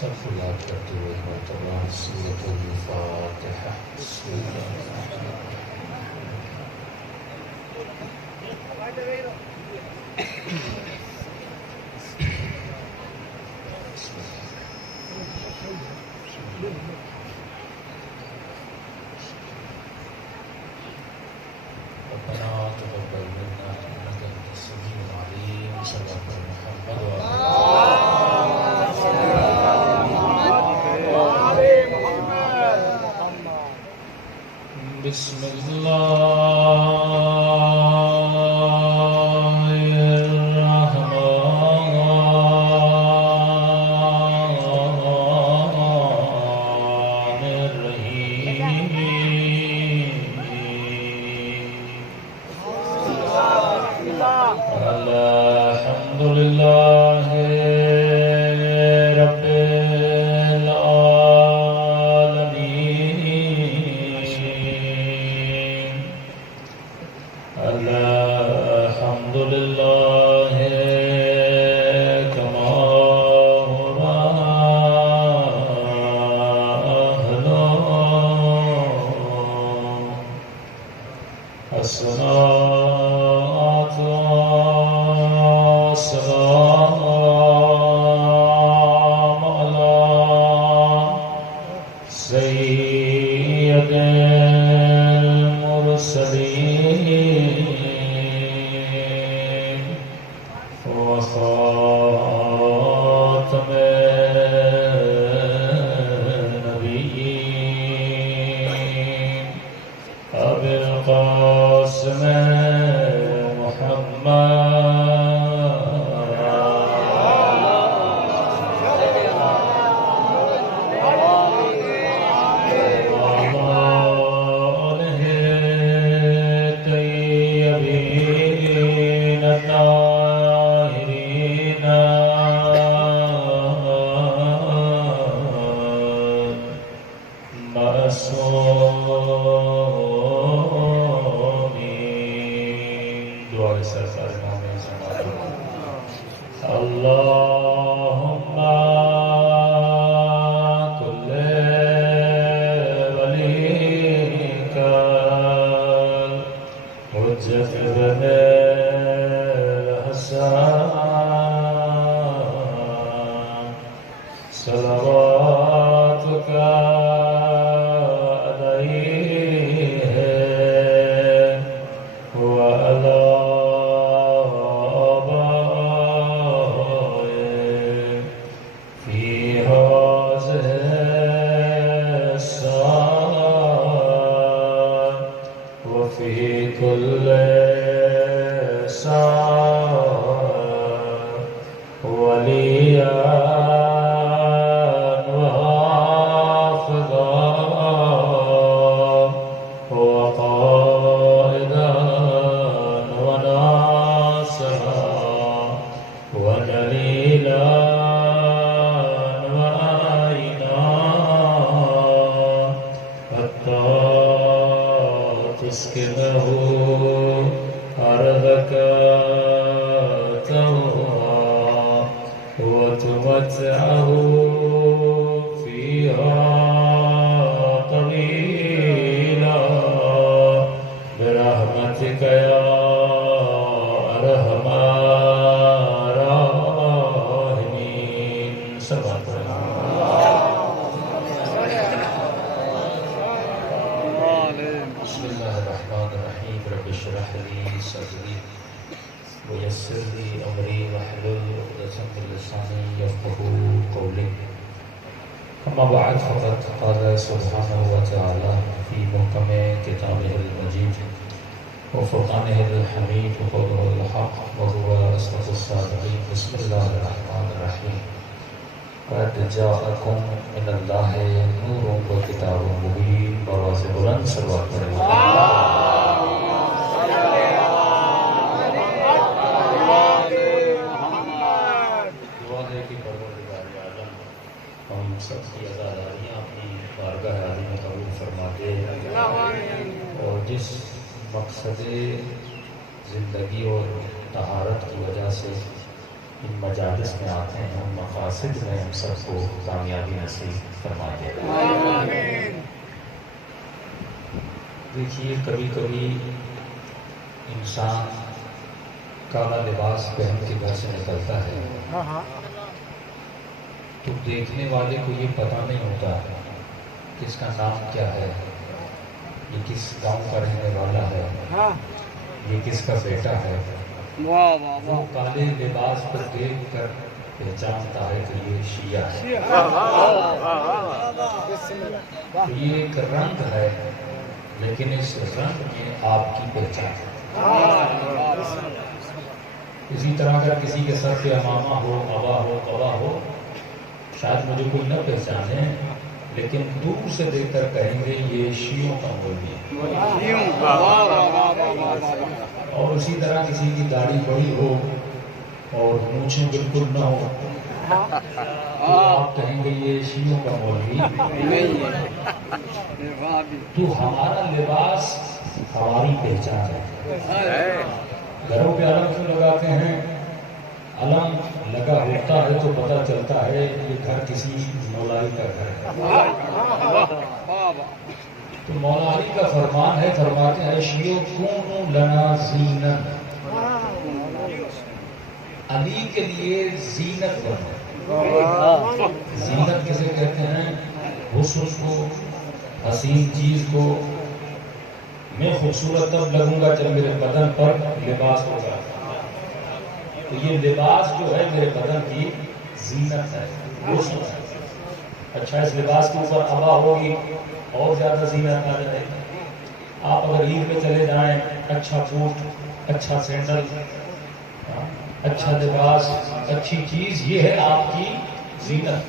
صرف یاد کرتے ہوئے مرتبہ سورۃ الفاتحہ. بسم اللہ الرحمن ربنا تقبل منا انك انت السميع العليم. صلى الله على محمد بسم الله الرحمن الرحيم. الحمد لله رب العالمين. الحمد لله كما هو أهله. الصلاة والسلام على سيد المرسلين وخاتم النبيين أبي القاسم اللهم كل وليك الحجة بن الحسن صلواتك عليه وعلى كل ساعة وليا وحافظا وقائدا وناصرا ودليلا وعينا حتى تسكنه أرضك طوعا وتمتعه فيها طويلا برحمتك يا أرحم الراحمين. بسم الله الرحمن الرحيم. رب اشرح لي صدري ويسر لي أمري واحلل عقدة من لساني يفقهوا قولي. أما بعد فقد قال سبحانه وتعالى في محكم كتابه المجيد وفرقانه الحميد وقوله الحق وهو أصدق الصادقين. بسم الله الرحمن الرحيم. قد جاءكم من الله نور وكتاب مبين. براز بلند صلوات پڑھیں. دعا ہے کہ پروردگار عالم ہم سب کی عزاداریاں اپنی بارگاہ عالی میں قبول فرما دے اور جس مقصد زندگی اور طہارت کی وجہ سے ان مجالس میں آتے ہیں، ان مقاصد میں ہم سب کو کامیابی نصیب فرما دے۔ دیکھیے کبھی کبھی انسان کالا لباس پہن کے گھر سے نکلتا ہے تو دیکھنے والے کو یہ پتہ نہیں ہوتا کہ اس کا نام کیا ہے، یہ کس گاؤں کا رہنے والا ہے، یہ کس کا بیٹا ہے۔ وہ کالے لباس پر دیکھ کر پہچانتا ہے کہ یہ شیعہ ہے، تو یہ ایک رنگ ہے، لیکن اس رنگ میں آپ کی پہچان ہے۔ اسی طرح اگر کسی کے سر پہ امامہ ہو، قبا ہو، شاید مجھے کوئی نہ پہچانے، لیکن دور سے دیکھ کر کہیں گے یہ شیعوں کا مولوی ہے۔ اور اسی طرح کسی کی داڑھی بڑی ہو اور مونچھیں بالکل نہ ہو تو آپ کہیں گے یہ شیعوں کا مولوی نہیں ہے۔ تو ہمارا لباس ہماری پہچان ہے۔ گھروں پہ علم کیوں لگاتے ہیں؟ علم لگا ہوتا ہے تو پتہ چلتا ہے یہ گھر کسی مولائی کا گھر ہے۔ تو مولا علی کا فرمان ہے، فرماتے ہیں شیعو کونوا لنا زینت، علی کے لیے زینت بنو۔ زینت کسے کہتے ہیں؟ حسن کو، حسین چیز کو۔ میں خوبصورت تب لگوں گا جب میرے بدن پر لباس ہوگا، تو یہ لباس جو ہے میرے بدن کی زینت ہے، حسن ہے۔ اچھا اس لباس کے اوپر عبا ہوگی اور زیادہ زینت آ جائے گی۔ آپ اگر عید پہ چلے جائیں، اچھا بوٹ، اچھا سینڈل، اچھا لباس، اچھی چیز، یہ ہے آپ کی زینت۔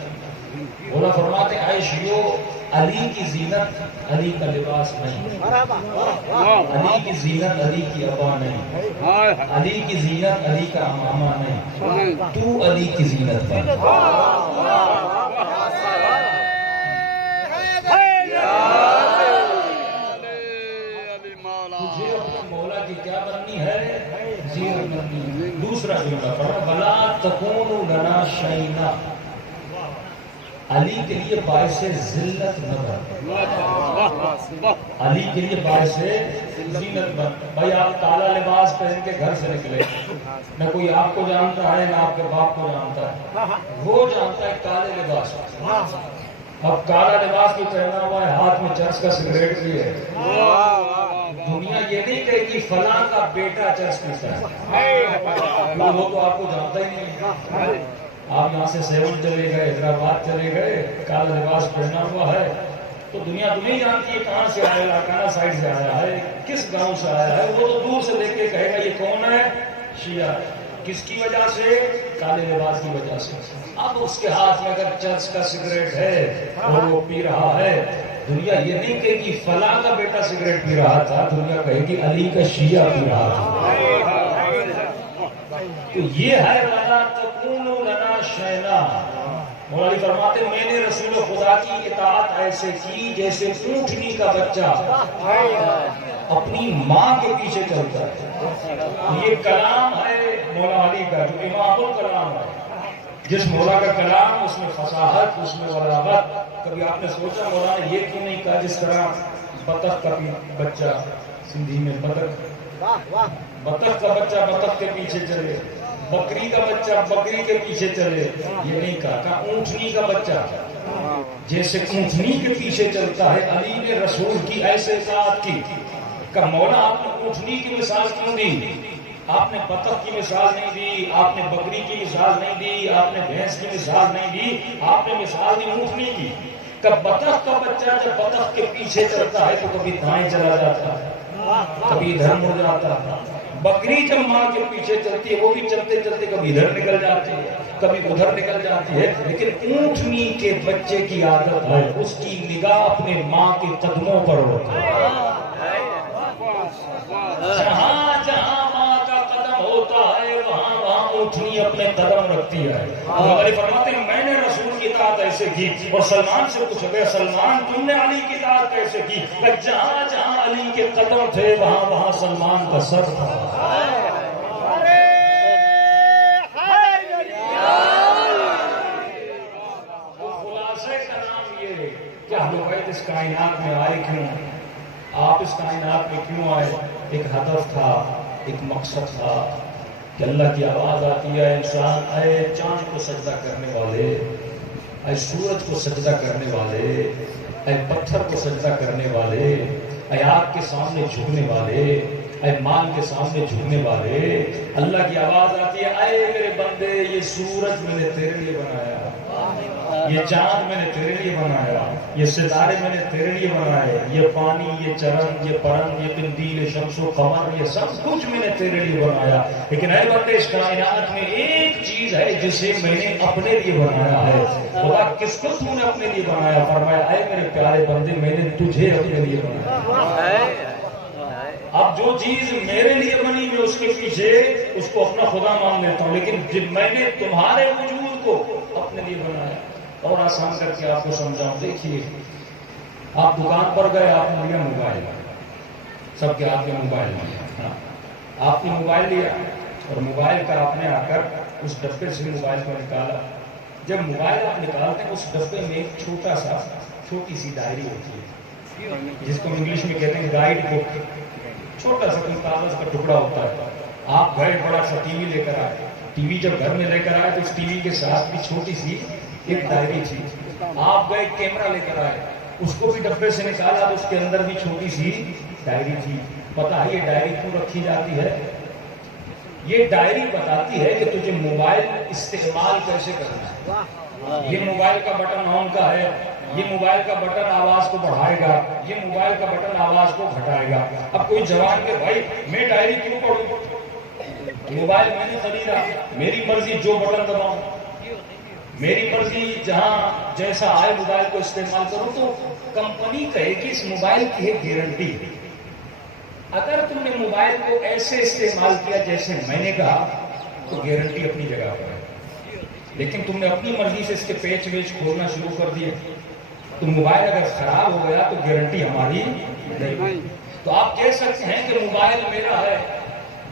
مولا فرماتے ہیں اے شیعو علی کی زینت علی کا لباس نہیں، علی کی زینت علی کی عبا نہیں، علی کی زینت علی کا امامہ نہیں، تو علی کی زینت بن۔ تجھے اپنے مولا کی کیا بننی ہے؟ زینت بننی ہے۔ دوسرا جملہ پڑھا، بلا تکونوا لنا شینا، علی کے لیے باعث ذلت نہ بن، علی کے لیے باعث زینت بن۔ بھائی آپ کالا لباس پہن کے گھر سے نکلے، نہ کوئی آپ کو جانتا ہے نہ آپ کے باپ کو جانتا ہے، وہ جانتا ہے کالے لباس۔ اب کالا لباس بھی پہنا ہوا ہے، ہاتھ میں چرس کا سگریٹ بھی ہے، دنیا یہ نہیں کہے کہ فلاں کا بیٹا چرس پیتا ہے، وہ تو آپ کو جانتا ہی نہیں۔ آپ یہاں سے سیون چلے گئے، حیدرآباد چلے گئے، کالا لباس پہنا ہوا ہے تو دنیا جانتی ہے کہاں سے آیا، لاکانہ سائڈ سے آیا ہے، کس گاؤں سے آیا ہے، وہ تو دور سے دیکھ کے کہے گا یہ کون ہے؟ شیعہ۔ کس کی وجہ سے؟ کالے لباس کی وجہ سے۔ اب اس کے ہاتھ میں اگر چرس کا سگریٹ ہے اور وہ پی رہا ہے، دنیا یہ نہیں کہے کہ فلاں کا بیٹا سگریٹ پی رہا تھا، دنیا کہے کہ علی کا شیعہ پی رہا تھا۔ تو یہ ہے وَلَا تَكُونُوا لَنَا شَيْنًا۔ مولا علی فرماتے ہیں میں نے رسول خدا کی اطاعت ایسے کی جیسے اونٹنی کا بچہ اپنی ماں کے پیچھے چلتا ہے۔ یہ کلام ہے مولا علی کا جو امام الکلام ہے۔ جس مولا کا کلام، اس میں فصاحت، اس میں بلاغت۔ کبھی آپ نے سوچا مولا نے یہ کیوں نہیں کہا جس طرح بطخ کا بچہ، سندھی میں بطخ کا بچہ بطخ کے پیچھے چلے، بکری کا بچہ بکری کے پیچھے چلے، یہ نہیں کہا اونٹنی کا بچہ جیسے اونٹنی کے پیچھے چلتا ہے۔ علی نے رسول کی ایسے اطاعت کی کہ مولا آپ نے اونٹنی کی مثال کیوں دی؟ آپ نے بطخ کی مثال نہیں دی، آپ نے بکری کی مثال نہیں دی، آپ نے بھینس کی مثال نہیں دی، آپ نے مثال دی اونٹنی کی کہ بطخ کا بچہ جب بطخ کے پیچھے چلتا ہے تو کبھی دائیں چلا جاتا ہے، کبھی ادھر مڑ جاتا ہے۔ بکری جب ماں کے پیچھے چلتی ہے وہ بھی چلتے چلتے کبھی ادھر نکل جاتی ہے، کبھی ادھر نکل جاتی ہے، لیکن اونٹنی کے بچے کی عادت ہے اس کی نگاہ اپنے ماں کے قدموں پر ہوتی ہے۔ جہاں جہاں ماں کا قدم ہوتا ہے وہاں وہاں اونٹنی اپنے قدم رکھتی ہے۔ ہمارے فرماتے ہیں میں نے رسول کی اطاعت ایسے کی، اور سلمان سے پوچھا گیا سلمان تم نے علی کی اطاعت کیسے کی؟ جہاں جہاں علی کے قدم تھے وہاں وہاں سلمان کا سر تھا۔ اس کائنات میں آئے کیوں، آپ اس کائنات میں کیوں آئے؟ ایک ہدف تھا، ایک مقصد تھا کہ اللہ کی آواز آتی ہے انسان اے چاند کو سجدہ کرنے والے، اے سورج کو سجدہ کرنے والے، اے پتھر کو سجدہ کرنے والے، اے آگ کے سامنے جھکنے والے، اے مال کے سامنے جھکنے والے، اللہ کی آواز آتی ہے اے میرے بندے یہ سورج میں نے تیرے لیے بنایا، یہ چاند میں نے تیرے لیے بنایا، یہ ستارے میں نے تیرے لیے بنائے، یہ پانی، یہ چرن، یہ پرند، یہ قندیل، یہ شمس و قمر، یہ سب کچھ میں نے تیرے لیے بنایا، لیکن اے بندے اس کائنات میں ایک چیز ہے جسے میں نے اپنے لیے بنایا ہے۔ خدا کس کو تو نے اپنے لیے بنایا؟ فرمایا اے میرے پیارے بندے میں نے تجھے اپنے لیے بنایا۔ اب جو چیز میرے لیے بنی میں اس کے پیچھے اس کو اپنا خدا مان لیتا ہوں، لیکن جب میں نے تمہارے وجود کو اپنے لیے بنایا۔ اور آسان کر کے آپ کو سمجھاؤں، دیکھیے آپ دکان پر گئے، آپ نے لیا موبائل، سب کے ہاتھ میں موبائل لیا، آپ نے موبائل لیا اور موبائل کا آپ نے آ کر اس ڈبے سے موبائل کو نکالا۔ جب موبائل آپ نکالتے ہیں اس ڈبے میں ایک چھوٹی سی ڈائری ہوتی ہے جس کو انگلش میں کہتے ہیں گائیڈ بک، چھوٹا سا کوئی کاغذ کا ٹکڑا ہوتا ہے۔ آپ گئے بڑا سا ٹی وی لے کر آئے، ٹی وی جب گھر میں لے کر آئے تو اس ٹی وی کے ساتھ بھی چھوٹی سی ایک ڈائری تھی۔ آپ گئے کیمرہ لے کر آئے، اس کو بھی ڈبے سے نکالا تو اس کے اندر بھی چھوٹی سی ڈائری تھی۔ پتہ ہے یہ ڈائری کیوں رکھی جاتی ہے؟ یہ ڈائری بتاتی ہے کہ تجھے موبائل استعمال کیسے کرنا ہے۔ یہ موبائل کا بٹن آن کا ہے، یہ موبائل کا بٹن آواز کو بڑھائے گا، یہ موبائل کا بٹن آواز کو گھٹائے گا۔ اب کوئی جوان کہ بھائی میں ڈائری کیوں پڑھوں، موبائل میں نے خریدا، میری مرضی جو بٹن دباؤں، میری مرضی جہاں جیسا آئے موبائل کو استعمال کروں۔ تو کمپنی کہے کہ اس موبائل کی ایک گارنٹی ہے، اگر تم نے موبائل کو ایسے استعمال کیا جیسے میں نے کہا تو گارنٹی اپنی جگہ پر ہے، لیکن تم نے اپنی مرضی سے اس کے پیچ ویچ کھولنا شروع کر دیے تو موبائل اگر خراب ہو گیا تو گارنٹی ہماری نہیں۔ تو آپ کہہ سکتے ہیں کہ موبائل میرا ہے،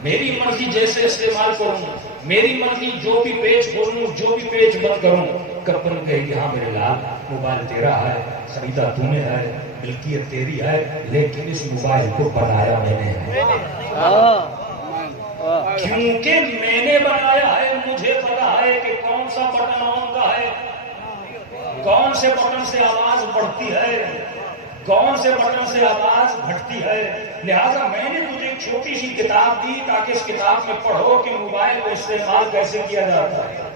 میری مرضی جیسے استعمال کروں، میری مرضی جو بھی پیج کھولوں، جو بھی پیج بند کروں۔ کمپنی کہے کہ ہاں میرے لال موبائل تیرا ہے، خریدا تو نے ہے، ملکیت تیری ہے، لیکن اس موبائل کو بنایا میں نے ہے، کیونکہ میں نے بنایا ہے۔ مجھے پتا ہے کہ کون سا بٹن آن کا ہے، کون سے بٹن سے آواز بڑھتی ہے، کون سے بٹن سے آواز گھٹتی ہے۔ لہذا میں نے تجھے ایک چھوٹی سی کتاب دی تاکہ اس کتاب میں پڑھو کہ موبائل کو استعمال کیسے کیا جاتا ہے۔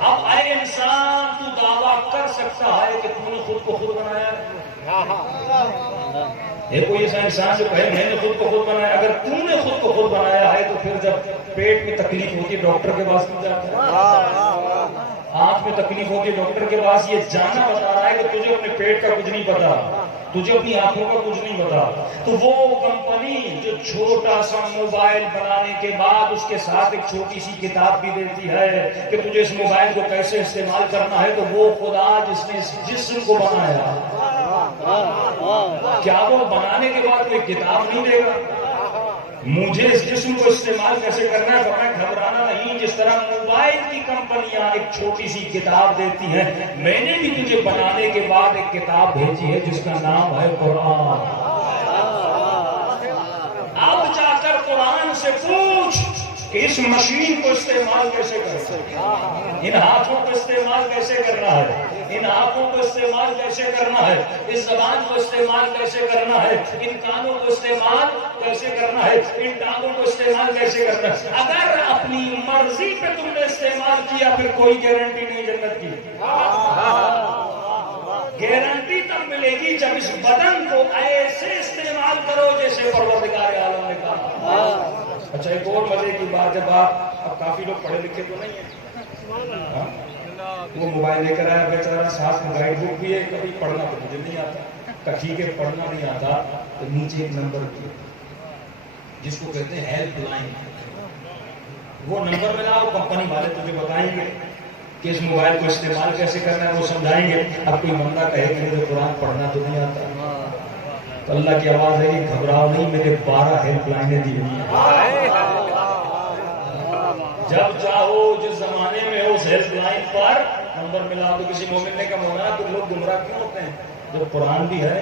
اب اے انسان تو دعویٰ کر سکتا ہے کہ تو نے خود کو خود بنایا ہے؟ کوئی ایسا انسان جو کہے میں نے خود کو خود بنایا؟ اگر تو نے خود کو خود بنایا ہے تو پھر جب پیٹ میں تکلیف ہوتی ہے ڈاکٹر کے پاس کیوں جاتا ہے؟ آنکھ میں تکلیف ہوتی ہے ڈاکٹر کے پاس یہ جانا بتا رہا ہے کہ تجھے اپنے پیٹ کا کچھ نہیں پتا، تجھے اپنی آنکھوں کا کچھ نہیں پتا۔ تو وہ کمپنی جو چھوٹا سا موبائل بنانے کے بعد اس کے ساتھ ایک چھوٹی سی کتاب بھی دیتی ہے کہ تجھے اس موبائل کو کیسے استعمال کرنا ہے، تو وہ خدا جس نے اس جسم کو بنایا، کیا وہ بنانے کے بعد کوئی کتاب نہیں دے گا؟ مجھے اس جسم کو استعمال کیسے کرنا ہے، فرمایا گھبرانا نہیں۔ جس طرح موبائل کی کمپنیاں ایک چھوٹی سی کتاب دیتی ہیں، میں نے بھی تجھے بنانے کے بعد ایک کتاب بھیجی ہے جس کا نام ہے قرآن۔ اب جا کر قرآن سے پوچھ کہ اس مشین کو استعمال کیسے کرنا ہے، ان ہاتھوں کو استعمال کیسے کرنا ہے، ان آنکھوں کو استعمال کیسے کرنا ہے، اس زبان کو استعمال کیسے کرنا ہے، ان کانوں کو استعمال کیسے کرنا ہے، ان ٹانگوں کو استعمال کیسے کرنا ہے۔ اگر اپنی مرضی پہ تم نے استعمال کیا پھر کوئی گارنٹی نہیں جنت کی۔ گارنٹی تب ملے گی جب اس بدن کو ایسے استعمال کرو جیسے پروردگار عالم نے کہا۔ اچھا ایک اور مزے کی بات، جب آپ کافی لوگ پڑھے لکھے تو نہیں ہیں، وہ موبائل لے کر آیا بیچارہ، ساتھ میں گائیڈ بک بھی ہے، کبھی پڑھنا تو مجھے نہیں آتا، ٹھیک ہے پڑھنا نہیں آتا تو نیچے ایک نمبر بھی جس کو کہتے ہیں ہیلپ لائن، وہ نمبر ملا، وہ کمپنی والے تجھے بتائیں گے کہ اس موبائل کو استعمال کیسے کرنا ہے، وہ سمجھائیں گے۔ اب کوئی بندہ کہے کہ مجھے قرآن پڑھنا تو نہیں آتا، تو اللہ کی آواز ہے کہ گھبراؤ نہیں، میرے 12 ہیلپ لائنیں دی ہوئی ہیں، جب چاہو جس زمانے میں اس ہیلپ لائن پر نمبر ملا۔ تو کسی مومن نے کہا مولانا تو لوگ گمراہ کیوں ہوتے ہیں؟ جب قرآن بھی ہے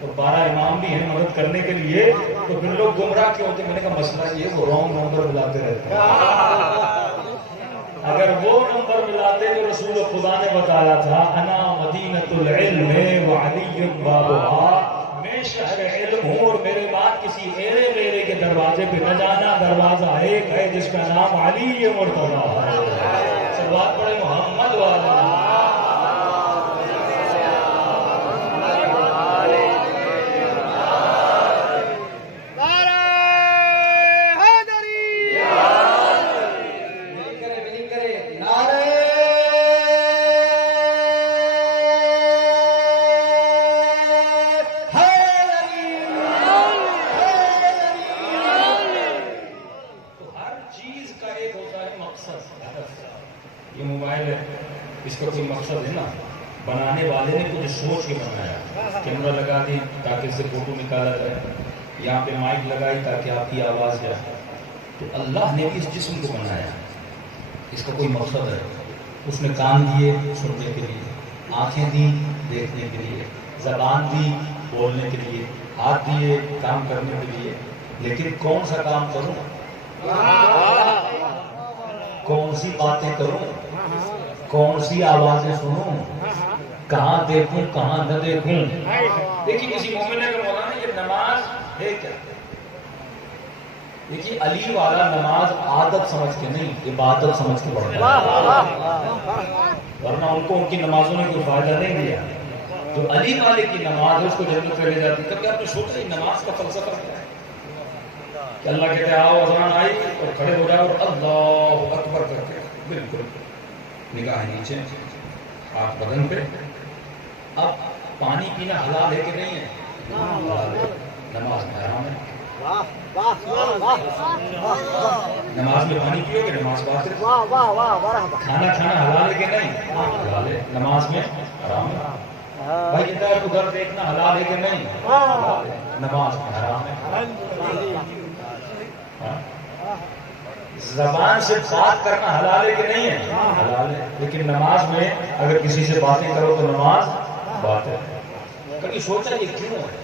اور 12 امام بھی ہیں مدد کرنے کے لیے، تو پھر لوگ گمراہ کیوں ہوتے؟ میں نے کہا مسئلہ یہ وہ رانگ نمبر بلاتے رہتے ہیں۔ اگر وہ نمبر ملاتے جو رسول خدا نے بتایا تھا، انا مدینۃ العلم وعلی بابها، میں شہر علم ہوں اور میرے بعد کسی ایرے ویرے کے دروازے پہ نہ جانا، دروازہ ایک ہے جس کا نام علی مرتضیٰ ہے۔ صلوات پڑھے محمد والا۔ یہ موبائل ہے، اس کا کوئی مقصد ہے نا، بنانے والے نے کچھ سوچ کے بنایا، کیمرہ لگا دی تاکہ اس سے فوٹو نکالا جائے، یہاں پہ مائک لگائی تاکہ آپ کی آواز جائے۔ تو اللہ نے بھی اس جسم کو بنایا، اس کا کوئی مقصد ہے۔ اس نے کان دیے سننے کے لیے، آنکھیں دی دیکھنے کے لیے، زبان دی بولنے کے لیے، ہاتھ دیے کام کرنے کے لیے، لیکن کون سا کام کروں، کون سی باتیں کروں، کون سی آوازیں سنوں، کہاں دیکھوں کہاں نہ دیکھوں۔ دیکھیے کسی مومن نے اگر بولا نا یہ نماز ہے کیا، دیکھیے علی والا نماز عادت سمجھ کے نہیں عبادت سمجھ کے پڑھتا ہے، ورنہ ان کو ان کی نمازوں نے کوئی فائدہ نہیں دیا۔ جو علی والے کی نماز ہے اس کو جنت میں لے جاتی۔ کبھی آپ نے سوچا یہ نماز کا فلسفہ کیا ہے کہ اللہ کہتے ہیں آؤ اذان آئی اور کھڑے ہو جاؤ اور اللہ اکبر کر کے بالکل نگاہ نیچے، ہاتھ بدن پہ۔ اب پانی پینا حلال ہے کہ نہیں ہے؟ حلال ہے، نماز میں حرام ہے۔ نماز میں پانی پیو گے نماز باطل ہے۔ کھانا کھانا حلال ہے کہ نہیں؟ حلال ہے، نماز میں حرام ہے۔ بھائی ادھر ادھر دیکھنا حلال ہے کہ نہیں؟ حلال ہے، نماز میں حرام ہے۔ زبان سے بات کرنا حلال ہے کہ نہیں ہے؟ حلال ہے، لیکن نماز میں اگر کسی سے باتیں کرو تو نماز باطل ہے۔ کبھی سوچا یہ کیوں ہے؟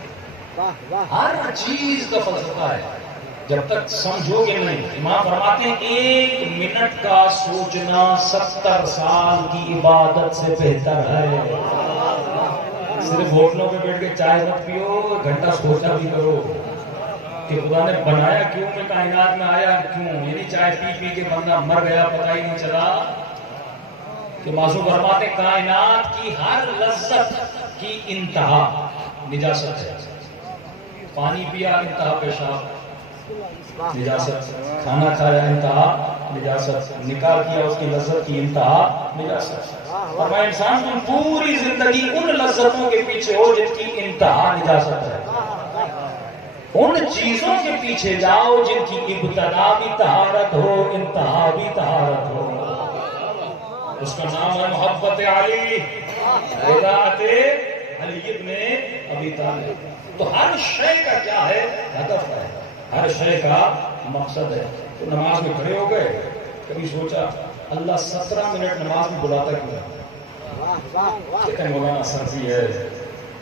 ہر چیز کا فلسفہ ہے، جب تک سمجھو گے نہیں۔ امام فرماتے ہیں 1 منٹ کا سوچنا 70 سال کی عبادت سے بہتر ہے۔ صرف ہوٹلوں پہ بیٹھ کے چائے مت پیو، گھنٹہ سوچا بھی کرو کہ خدا نے بنایا کیوں، میں کائنات میں آیا کیوں۔ یعنی چائے پی پی کے بندہ مر گیا پتہ ہی نہیں چلا۔ کہ معصوم فرماتے ہیں کائنات کی ہر لذت کی انتہا نجاست ہے۔ پانی پیا انتہا پیشاب نجاست، کھانا کھایا انتہا نجاست، نکاح کیا اس کی لذت کی انتہا نجاست۔ فرمایا انسان تم پوری زندگی ان لذتوں کے پیچھے ہو جن کی انتہا نجاست ہے، ان چیزوں کے پیچھے جاؤ جن کی ابتدا بھی طہارت ہو انتہا بھی طہارت ہو۔ اس کا نام ہے محبت علی، اطاعت علی ابن ابی طالب۔ تو ہر شے کا کیا ہے؟ ہدف ہے، ہر شے کا مقصد ہے۔ تو نماز میں کھڑے ہو گئے، کبھی سوچا اللہ 17 منٹ نماز میں بلاتا کیوں ہے؟ کہتے ہیں مولانا سرزی ہے،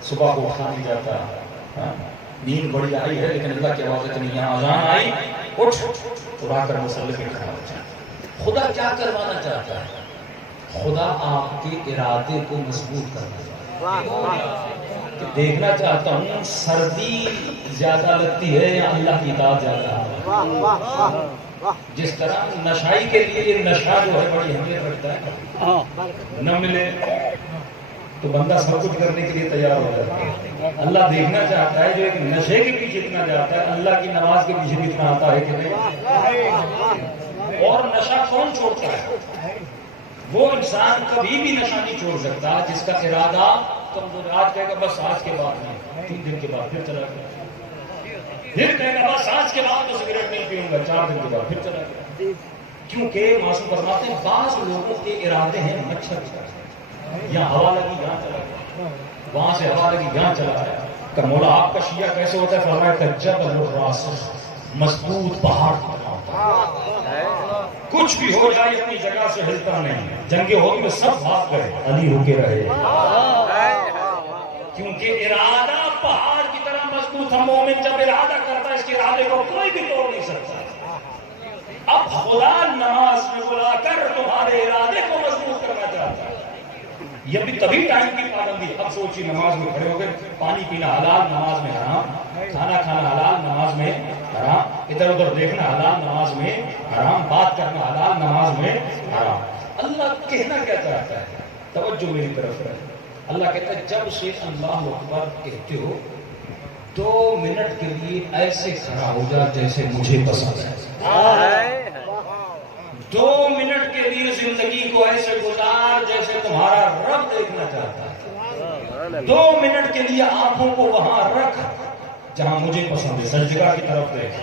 صبح کو اٹھا نہیں جاتا، نیند بڑی آئی ہے لیکن اللہ کی آواز اتنی، یہاں اذان آئی اٹھ، اٹھا کر مصلی پہ کھڑا ہو جائے۔ خدا کیا کروانا چاہتا ہے؟ خدا آپ کے ارادے کو مضبوط کرنا چاہتا ہے۔ کہ دیکھنا چاہتا ہوں سردی زیادہ لگتی ہے یا اللہ کی اطاعت زیادہ ہے۔ جس طرح نشائی کے لیے نشہ جو ہے بڑی اہمیت رکھتا ہے، نہ ملے تو بندہ سب کچھ کرنے کے لیے تیار ہو جاتا ہے۔ اللہ دیکھنا چاہتا ہے جو ایک نشے کے پیچھے اتنا جاتا ہے، اللہ کی نماز کے پیچھے بھی اتنا آتا ہے کہ نہیں۔ اور نشہ کون چھوڑتا ہے؟ وہ انسان کبھی بھی نشہ نہیں چھوڑ سکتا جس کا ارادہ کمزور۔ آج کہے گا بس آج کے بعد نہیں، 3 دن کے بعد پھر چلا گیا، پھر کہے گا بس آج کے بعد تو سگریٹ نہیں پیوں گا، 4 دن کے بعد پھر چلا گیا۔ کیونکہ معصوم فرماتے ہیں بعض لوگوں کے ارادے ہیں مچھر کی طرح، یہاں ہوا لگی یہاں چلا گیا، وہاں سے ہوا لگی یہاں چلا گیا۔ کہ مولا آپ کا شیعہ کیسے ہوتا ہے؟ فرمایا کہ جبل الراسخ، مضبوط پہاڑ کی طرح ہوتا ہے، کچھ بھی ہو جائے اپنی جگہ سے ہلتا نہیں۔ جنگیں ہوگی میں سب بھاگ گئے، علی ہو کے رہے۔ کیونکہ ارادہ پہاڑ کی طرح مضبوط ہے. مومن جب ارادہ کرتا ہے اس کے ارادے کو کوئی بھی توڑ نہیں سکتا. اب خدا نماز میں بلا کر تمہارے ارادے کو مضبوط کرنا چاہتا ہے. یہ بھی تبھی ٹائم کی پابندی. اب سوچیے نماز میں کھڑے ہو گئے, پانی پینا حلال نماز میں حرام, کھانا کھانا حلال نماز میں حرام, ادھر ادھر دیکھنا حلال نماز میں حرام, بات کرنا حلال نماز میں حرام. اللہ کہنا کیا چاہتا ہے؟ توجہ میری طرف ہے. اللہ کہتا ہے جب سے اللہ اکبر کہتے ہو 2 منٹ کے لیے ایسے کھڑا ہو جا جیسے مجھے پسند ہے. 2 منٹ کے لیے زندگی کو ایسے گزار جیسے تمہارا رب دیکھنا چاہتا ہے. 2 منٹ کے لیے آنکھوں کو وہاں رکھ جہاں مجھے پسند ہے, سجدہ کی طرف دیکھ.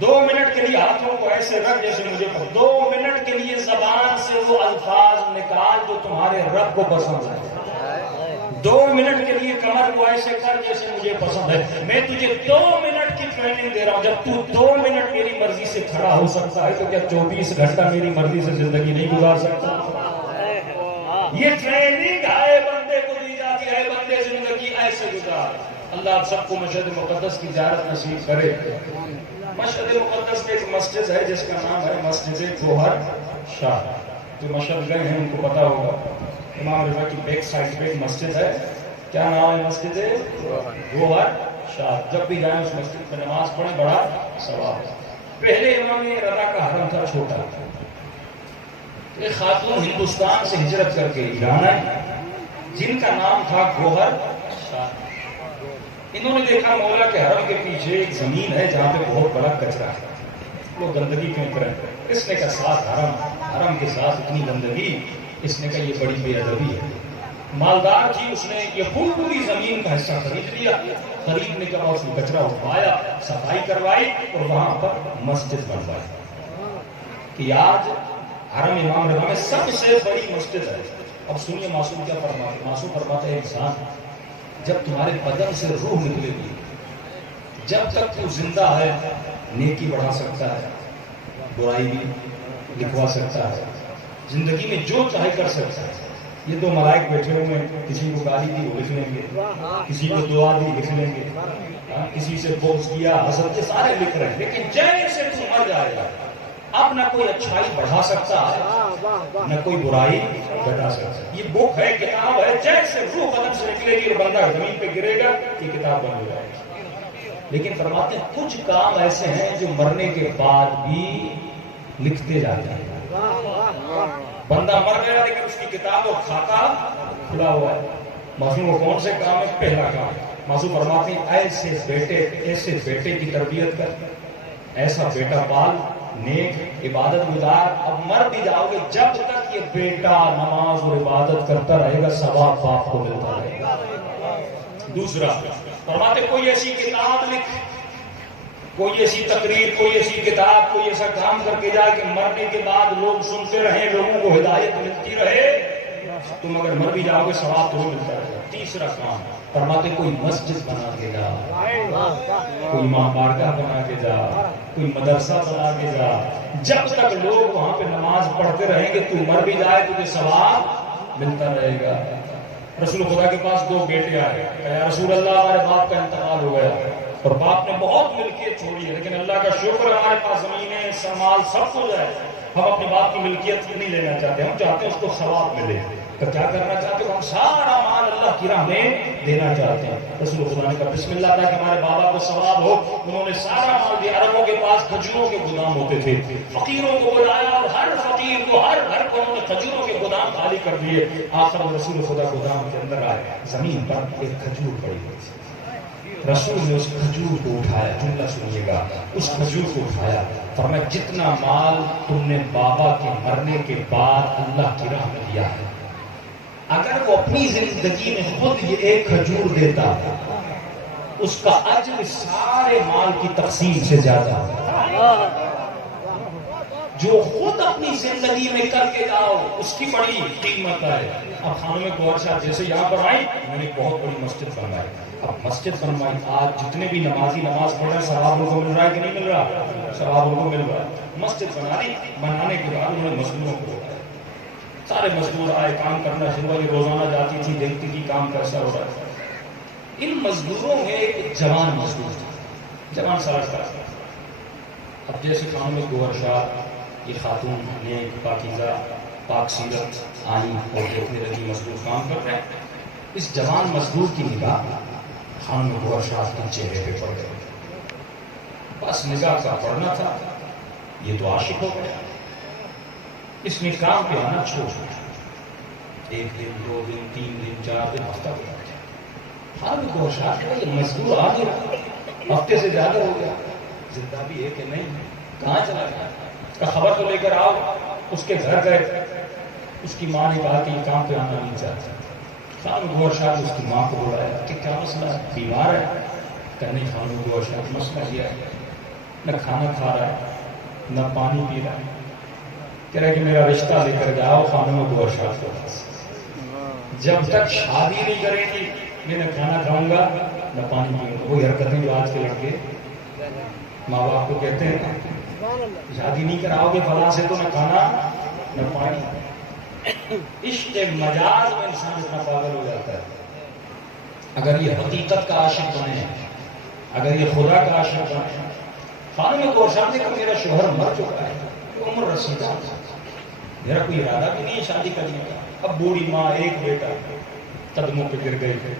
2 منٹ کے لیے ہاتھوں کو ایسے رکھ جیسے مجھے پسند. 2 منٹ کے لیے زبان سے وہ الفاظ نکال جو تمہارے رب کو پسند ہے. 2 منٹ کے لیے کمر کو ایسے کر جیسے مجھے پسند ہے. میں تجھے 2 منٹ کی ٹریننگ دے رہا ہوں. جب تو 2 منٹ میری مرضی سے کھڑا ہو سکتا ہے تو کیا 24 گھنٹہ میری مرضی سے زندگی نہیں گزار سکتا؟ یہ ٹریننگ آئے بندے کو دی جاتی ہے. بندے زندگی ایسے گزار. اللہ آپ سب کو مشہد مقدس کی زیارت نصیب کرے. مشہد مقدس میں ایک مسجد ہے جس کا نام ہے مسجد گوہر شاہ. جو مشہد گئے ہیں ان کو پتا ہوگا. امام رضا کی بیک سائڈ پہ ایک مسجد ہے. کیا نام ہے مسجد گوہر شاہ. جب بھی جائیں اس مسجد میں نماز پڑھیں بڑا ثواب. پہلے امام رضا کا حرم تھا چھوٹا. ایک خاتون ہندوستان سے ہجرت کر کے ایران آئی جن کا نام تھا گوہر شاہ. انہوں نے دیکھا مولا کے حرم کے پیچھے ایک زمین ہے جہاں پہ بہت بڑا کچرا ہے. وہ گندگی کیوں کریں؟ اس نے کا ساتھ حرم کے ساتھ اتنی گندگی. اس نے کہا یہ بڑی بے ادبی ہے. مالدار تھی, اس نے یہ پوری زمین کا حصہ خرید لیا. خریدنے کے بعد اس نے کچرا اٹھایا, صفائی کروائی اور وہاں پر مسجد بنوائی. کہ آج حرم امام رضا میں سب سے بڑی مسجد ہے. اب سنیے معصوم کیا فرماتے. معصوم فرماتے ہیں انسان جب تمہارے بدن سے روح نکلے گی, جب تک تو زندہ ہے نیکی بڑھا سکتا ہے, برائی بھی لکھوا سکتا ہے, زندگی میں جو چاہے کر سکتا ہے. یہ 2 ملائک بیٹھے ہوئے ہیں, کسی کو گالی دی وہ لکھ لیں گے, کسی کو دعا دی لکھ لیں گے, کسی سے بغض کیا حسد, یہ سارے لکھ رہے ہیں. لیکن جیسے تو مر جائے گا اب نہ کوئی اچھائی بڑھا سکتا ہے نہ کوئی برائی گھٹا سکتا ہے. یہ بک ہے, کتاب ہے, جیسے روح بدن سے نکلے گی اور بندہ زمین پہ گرے گا یہ کتاب بن ہو جائے گی. لیکن فرماتے ہیں کچھ کام ایسے ہیں جو مرنے کے بعد بھی لکھتے جاتے ہیں. بندہ مر گیا لیکن اس کی کتاب اور خاکہ کھلا ہوا ہے. معصوم وہ کون سے کام ہے؟ پہلا کام. معصوم فرماتے ہیں ایسے بیٹے کی تربیت کر, ایسا بیٹا پال, نیک عبادت گزار. اب مر بھی جاؤ گے جب تک یہ بیٹا نماز اور عبادت کرتا رہے گا ثواب باپ کو ملتا رہے گا. دوسرا فرماتے کوئی ایسی کتاب لکھ, کوئی ایسی تقریر, کوئی ایسی کتاب, کوئی ایسا کام کر کے جائے کہ مرنے کے بعد لوگ سنتے رہیں, لوگوں کو ہدایت ملتی رہے. تم اگر مر بھی جاؤ گے ثواب تو ملتا رہے گا. تیسرا کام فرماتے کوئی مسجد بنا کے جا, کوئی ماں بارگاہ بنا کے جا, کوئی مدرسہ بنا کے جا. جب تک لوگ وہاں پہ نماز پڑھتے رہیں گے تو مر بھی جائے تجھے ثواب ملتا رہے گا. رسول خدا کے پاس 2 بیٹے آئے, یا رسول اللہ ہمارے باپ کا انتقال ہو گیا اور باپ نے بہت ملکیت چھوڑی ہے, لیکن اللہ کا شکر ہمارے پاس زمینیں سمال سب کچھ ہے, ہم اپنے باپ کی ملکیت نہیں لینا چاہتے, ہم چاہتے ہیں اس کو ثواب ملے. تو کیا کرنا چاہتے ہیں؟ ہم سارا مال اللہ کی راہ میں دینا چاہتے ہیں. رسول خدا نے کہا بسم اللہ تھا کہ ہمارے بابا کو ثواب ہو. انہوں نے سارا مال دیا. عربوں کے پاس کھجوروں کے گودام ہوتے تھے, فقیروں کو بلایا اور ہر فقیر کو ہر گھر کو انہوں نے کھجوروں کے گودام خالی کر دیے. آخر رسول خدا گودام کے اندر آئے, زمین پر ایک کھجور پڑی ہوئی تھی. رسول نے اس کھجور کو اٹھایا, جملہ سنیے گا, اس کھجور کو اٹھایا, فرمایا جتنا مال تم نے بابا کے مرنے کے بعد اللہ کی راہ میں دیا ہے, اگر وہ اپنی زندگی میں خود یہ ایک کھجور دیتا اس کا اجر سارے مال کی تقسیم سے زیادہ. جو خود اپنی زندگی میں کر کے جاؤ اس کی بڑی قیمت ہے. اب خانم گوہر شاہ جیسے یہاں پر آئی, میں نے بہت بڑی مسجد بنوائی. اب مسجد بنوائی, آج جتنے بھی نمازی نماز پڑھ رہے ہیں ثواب ان کو مل رہا ہے کہ نہیں مل رہا؟ ثواب ان کو مل رہا ہے. مسجد بنانے کے بعد انہوں نے مزدوروں کو بلایا. سارے مزدور آئے, کام کرنا شروع. یہ روزانہ جاتی تھی, دیکھتی تھی کام کیسا ہو رہا ہے. ان مزدوروں میں ایک جوان مزدور تھا، جوان سال کا. اب جیسے خانم گوہر شاہ یہ خاتون نیک پاکیزہ پاک سیرت آئی اور دیکھنے لگی مزدور کام کر رہے ہیں. اس جوان مزدور کی نگاہ خانم گوہر شاہ کے چہرے پہ پڑ گئی. بس نگاہ کا پڑنا تھا، یہ تو عاشق ہو گیا. اس نے کام پہ آنا چھوڑ دیا. 1 دن 2 دن 3 دن 4 دن ہفتہ گزر گیا. خانم گوہر شاہ کا یہ مزدور آ گیا، ہفتے سے زیادہ ہو گیا، زندہ بھی ہے کہ نہیں، کہاں چلا گیا؟ کا خبر تو لے کر آؤ. اس کے گھر گئے. اس کی ماں نے کہا کہ یہ کام پہ آنا نہیں چاہتا. خانم گوہر شاہ نے اس کی ماں کو بلایا کہ کیا مسئلہ ہے، بیمار ہے؟ کہ نہیں خانم گوہر شاہ مسئلہ یہ ہے نہ کھانا کھا رہا ہے نہ پانی پی رہا ہے. کہہ رہا ہے کہ میرا رشتہ لے کر جاؤ خانم گوہر شاہ کے پاس. جب تک شادی نہیں کریں گی میں نہ کھانا کھاؤں گا نہ پانی پیوں گا. وہی حرکتیں جو آج کے لڑکے ماں باپ کو کہتے ہیں شادی نہیں کراؤ گے فلاں سے تو نہ کھانا نہ پانی. عشق مجاز میں انسان اتنا پاگل ہو جاتا ہے. اگر یہ حقیقت کا عاشق بنے، اگر یہ خدا کا عاشق بنے. خانم گوہر شاہ نے کہا میرا شوہر مر چکا ہے، عمر رسیدہ، میرا کوئی ارادہ بھی نہیں ہے شادی کرنے کا. اب بوڑھی ماں ایک بیٹا قدموں پہ گر گئی.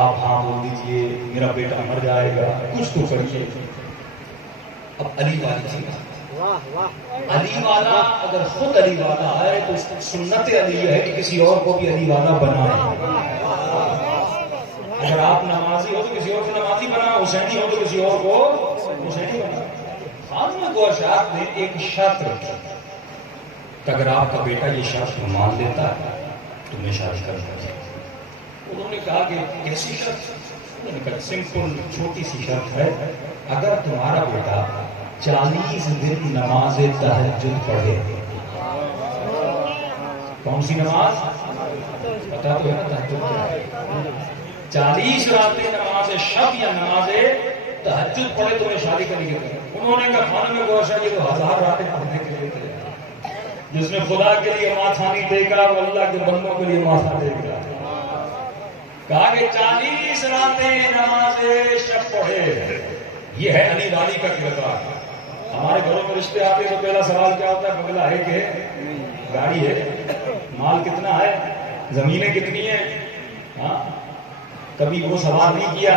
آپ ہاں بول دیجئے میرا بیٹا مر جائے گا، کچھ تو کریے. اب علی والی تھی، علی والا اگر خود علی والا ہے تو سنت علی ہے کہ کسی اور کو بھی علی والا بنائے. اگر آپ نمازی ہو تو کسی اور کو نمازی بنا، حسینی ہو تو کسی اور کو حسینی بنا. خانم گوہر شاہ نے ایک شرط رکھی کہ اگر آپ کا بیٹا یہ شرط مان لیتا ہے تو میں شادی کر دوں. انہوں نے کہا کہ کیسی شرط؟ انہوں نے کہا سمپل چھوٹی سی شرط ہے، اگر تمہارا بیٹا 40 دن نماز تہجد پڑھے. کون سی نماز؟ پتا تو ہے نا تہجد کیا ہے. 40 راتیں نماز شب یا نماز تہجد پڑھے تو میں شادی کریں گے. انہوں نے کہا خانم گوہر شاہ یہ تو 1000 راتیں پڑھنے کے لیے تھے. جس نے خدا کے لیے ماتھا نہیں دے گا وہ اللہ کے بندوں کے لیے ماتھا دے گا. کہا کہ 40 راتیں نماز شب پڑھے. یہ ہے علی والی کا کردار. ہمارے گھروں میں رشتے آتے تو پہلا سوال کیا ہوتا ہے؟ بنگلہ ہے کہ گاڑی ہے؟ مال کتنا ہے؟ زمینیں کتنی ہیں؟ ہاں کبھی وہ سوال نہیں کیا.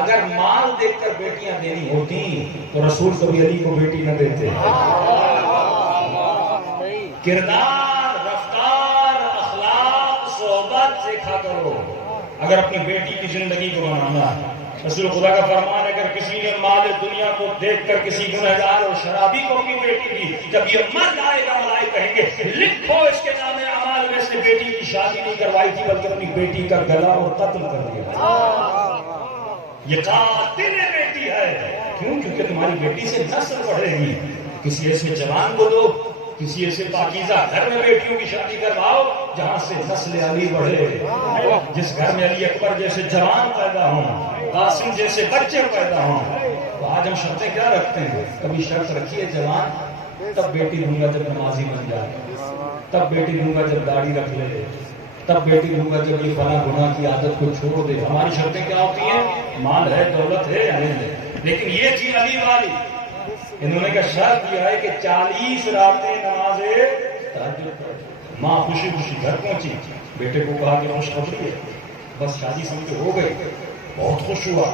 اگر مال دیکھ کر بیٹیاں دینی ہوتی تو رسول کبھی علی کو بیٹی نہ دیتے. کردار، رفتار، اخلاق، صحبت سیکھا کرو. اگر اپنی بیٹی کی زندگی کو بنانا ہے. رسول خدا کا فرمان ہے اگر کسی نے مال دنیا کو دیکھ کر کسی گنہگار اور شرابی کو اپنی بیٹی دی، جب یہ مرد آئے گا ملائکہ کہیں گے لکھو اس کے نام اعمال میں سے بیٹی کی شادی نہیں کروائی تھی بلکہ اپنی بیٹی کا گلا اور قتل کر دیا. یہ قاتل بیٹی ہے. کیوں؟ کیونکہ تمہاری بیٹی سے نسل بڑھے گی. کسی ایسے جوان کو دو، کسی ایسے پاکیزہ گھر میں بیٹیوں کی شادی کرواؤ جہاں سے نسل علی بڑھے. جس گھر میں علی اکبر جیسے جوان پیدا ہوں، قاسم جیسے بچے پیدا ہوں. تو آج ہم شرطیں کیا رکھتے ہیں؟ کبھی شرط رکھیے جوان تب بیٹی دوں گا جب نمازی بن جائے، تب بیٹی دوں گا جب داڑھی رکھ لے، تب بیٹی دوں گا جب یہ فلاں گناہ کی عادت کو چھوڑ دے. ہماری شرطیں کیا ہوتی ہیں؟ مال ہے، دولت ہے یا نہیں ہے. لیکن یہ تھی علی والی. انہوں نے کہا شرط دیا ہے کہ 40 راتیں نماز تہجد پڑھے. ماں خوشی خوشی گھر پہنچی. بیٹے کو کہا کہ خوشخبری ہے، بس شادی سمجھ ہو گئی. بہت خوش ہوا.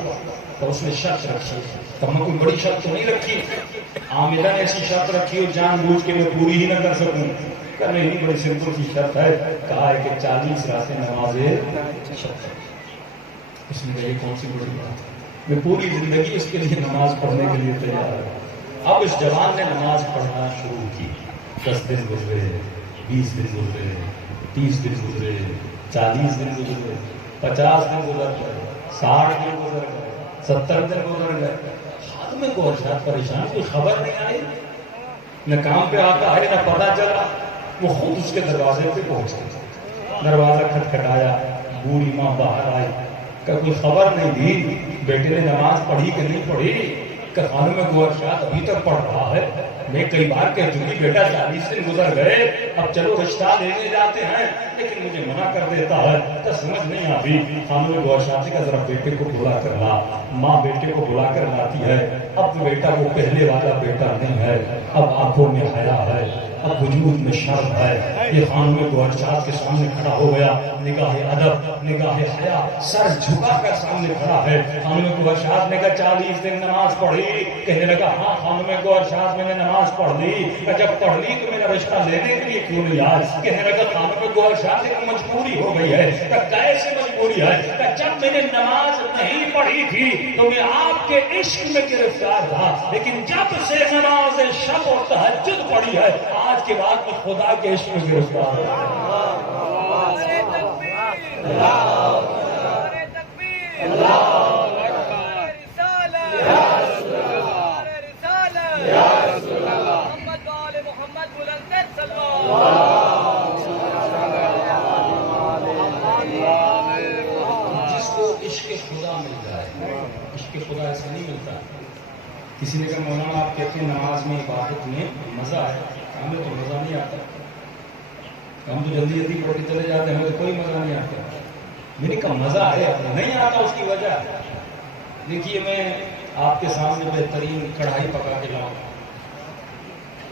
تو اس نے شرط رکھی. تو ہم کوئی بڑی شرط تو نہیں رکھی، عامدن ایسی شرط رکھی ہو جان بوجھ کے میں پوری ہی نہ کر سکوں. کہ نہیں، بڑی سمپل سی شرط ہے. کہا ہے کہ 40 راتیں نماز شب. اس نے کہا یہ کون سی بڑی بات ہے، میں پوری زندگی اس کے لیے نماز پڑھنے کے لیے تیار ہوں. اب اس جوان نے نماز پڑھنا شروع کی. 10 دن گزرے، 20 دن گزرے، 30 دن گزرے، 40 دن گزرے، 50 دن گزر گئے، 60 دن گزر گئے، 70 دن گزر گئے. خاتم گوہر شاہ پریشان، کوئی خبر نہیں آئی، نہ کام پہ آتا ہے نہ پتہ چلا. وہ خود اس کے دروازے پہ پہنچے. دروازہ کھٹکھٹایا. بوڑھی ماں باہر آئی کہ کوئی خبر نہیں دی بیٹے نے نماز پڑھی کہ نہیں پڑھی. کہ خانم گوہر شاد ابھی تک پڑھ رہا ہے. میں کئی بار کہہ چکی بیٹا 40 دن گزر گئے، اب چلو رشتہ لینے جاتے ہیں، لیکن مجھے منع کر دیتا ہے. تو سمجھ نہیں آتی. خانم گوہر شاد کا ذرا بیٹے کو بلا کر لا. ماں بیٹے کو بلا کر لاتی ہے. اب بیٹا وہ پہلے والا بیٹا نہیں ہے، اب آنکھوں میں حیا ہے، اب وجود میں شرم ہے. یہ خانم گوہر شاد کے سامنے کھڑا ہو گیا، نگاہ ادب نگاہ حیا سر جھکا کر سامنے کھڑا ہے. خانم گوہر شاد نے کہا 40 دن نماز پڑھی؟ کہنے لگا ہاں خانم گوہر شاد میں نے نماز پڑھ لی. جب پڑھ لی تو میرا رشتہ لینے کے لیے کیوں نہیں آیا؟ کہنے لگا خانم گوہر شاد ایک مجبوری ہو گئی ہے. کیسے مجبوری ہے؟ جب میں نے نماز نہیں پڑھی تھی تو میں آپ کے عشق میں گرفتار تھا، لیکن جب سے نماز شب اور تہجد پڑھی ہے آج کے بعد میں خدا کے عشق میں گرفتار جس کو عشق خدا مل جائے. عشق خدا ایسا نہیں ملتا. کسی نے کہا مولانا آپ کہتے ہیں نماز میں عبادت میں مزہ ہے، ہمیں تو مزہ نہیں آتا، ہم تو جلدی جلدی پڑھ کے چلے جاتے ہیں، ہمیں تو کوئی مزہ نہیں آتا. میں نے کہا مزہ ہے نہیں آتا، اس کی وجہ ہے. دیکھیے میں آپ کے سامنے بہترین کڑھائی پکا کے لاؤں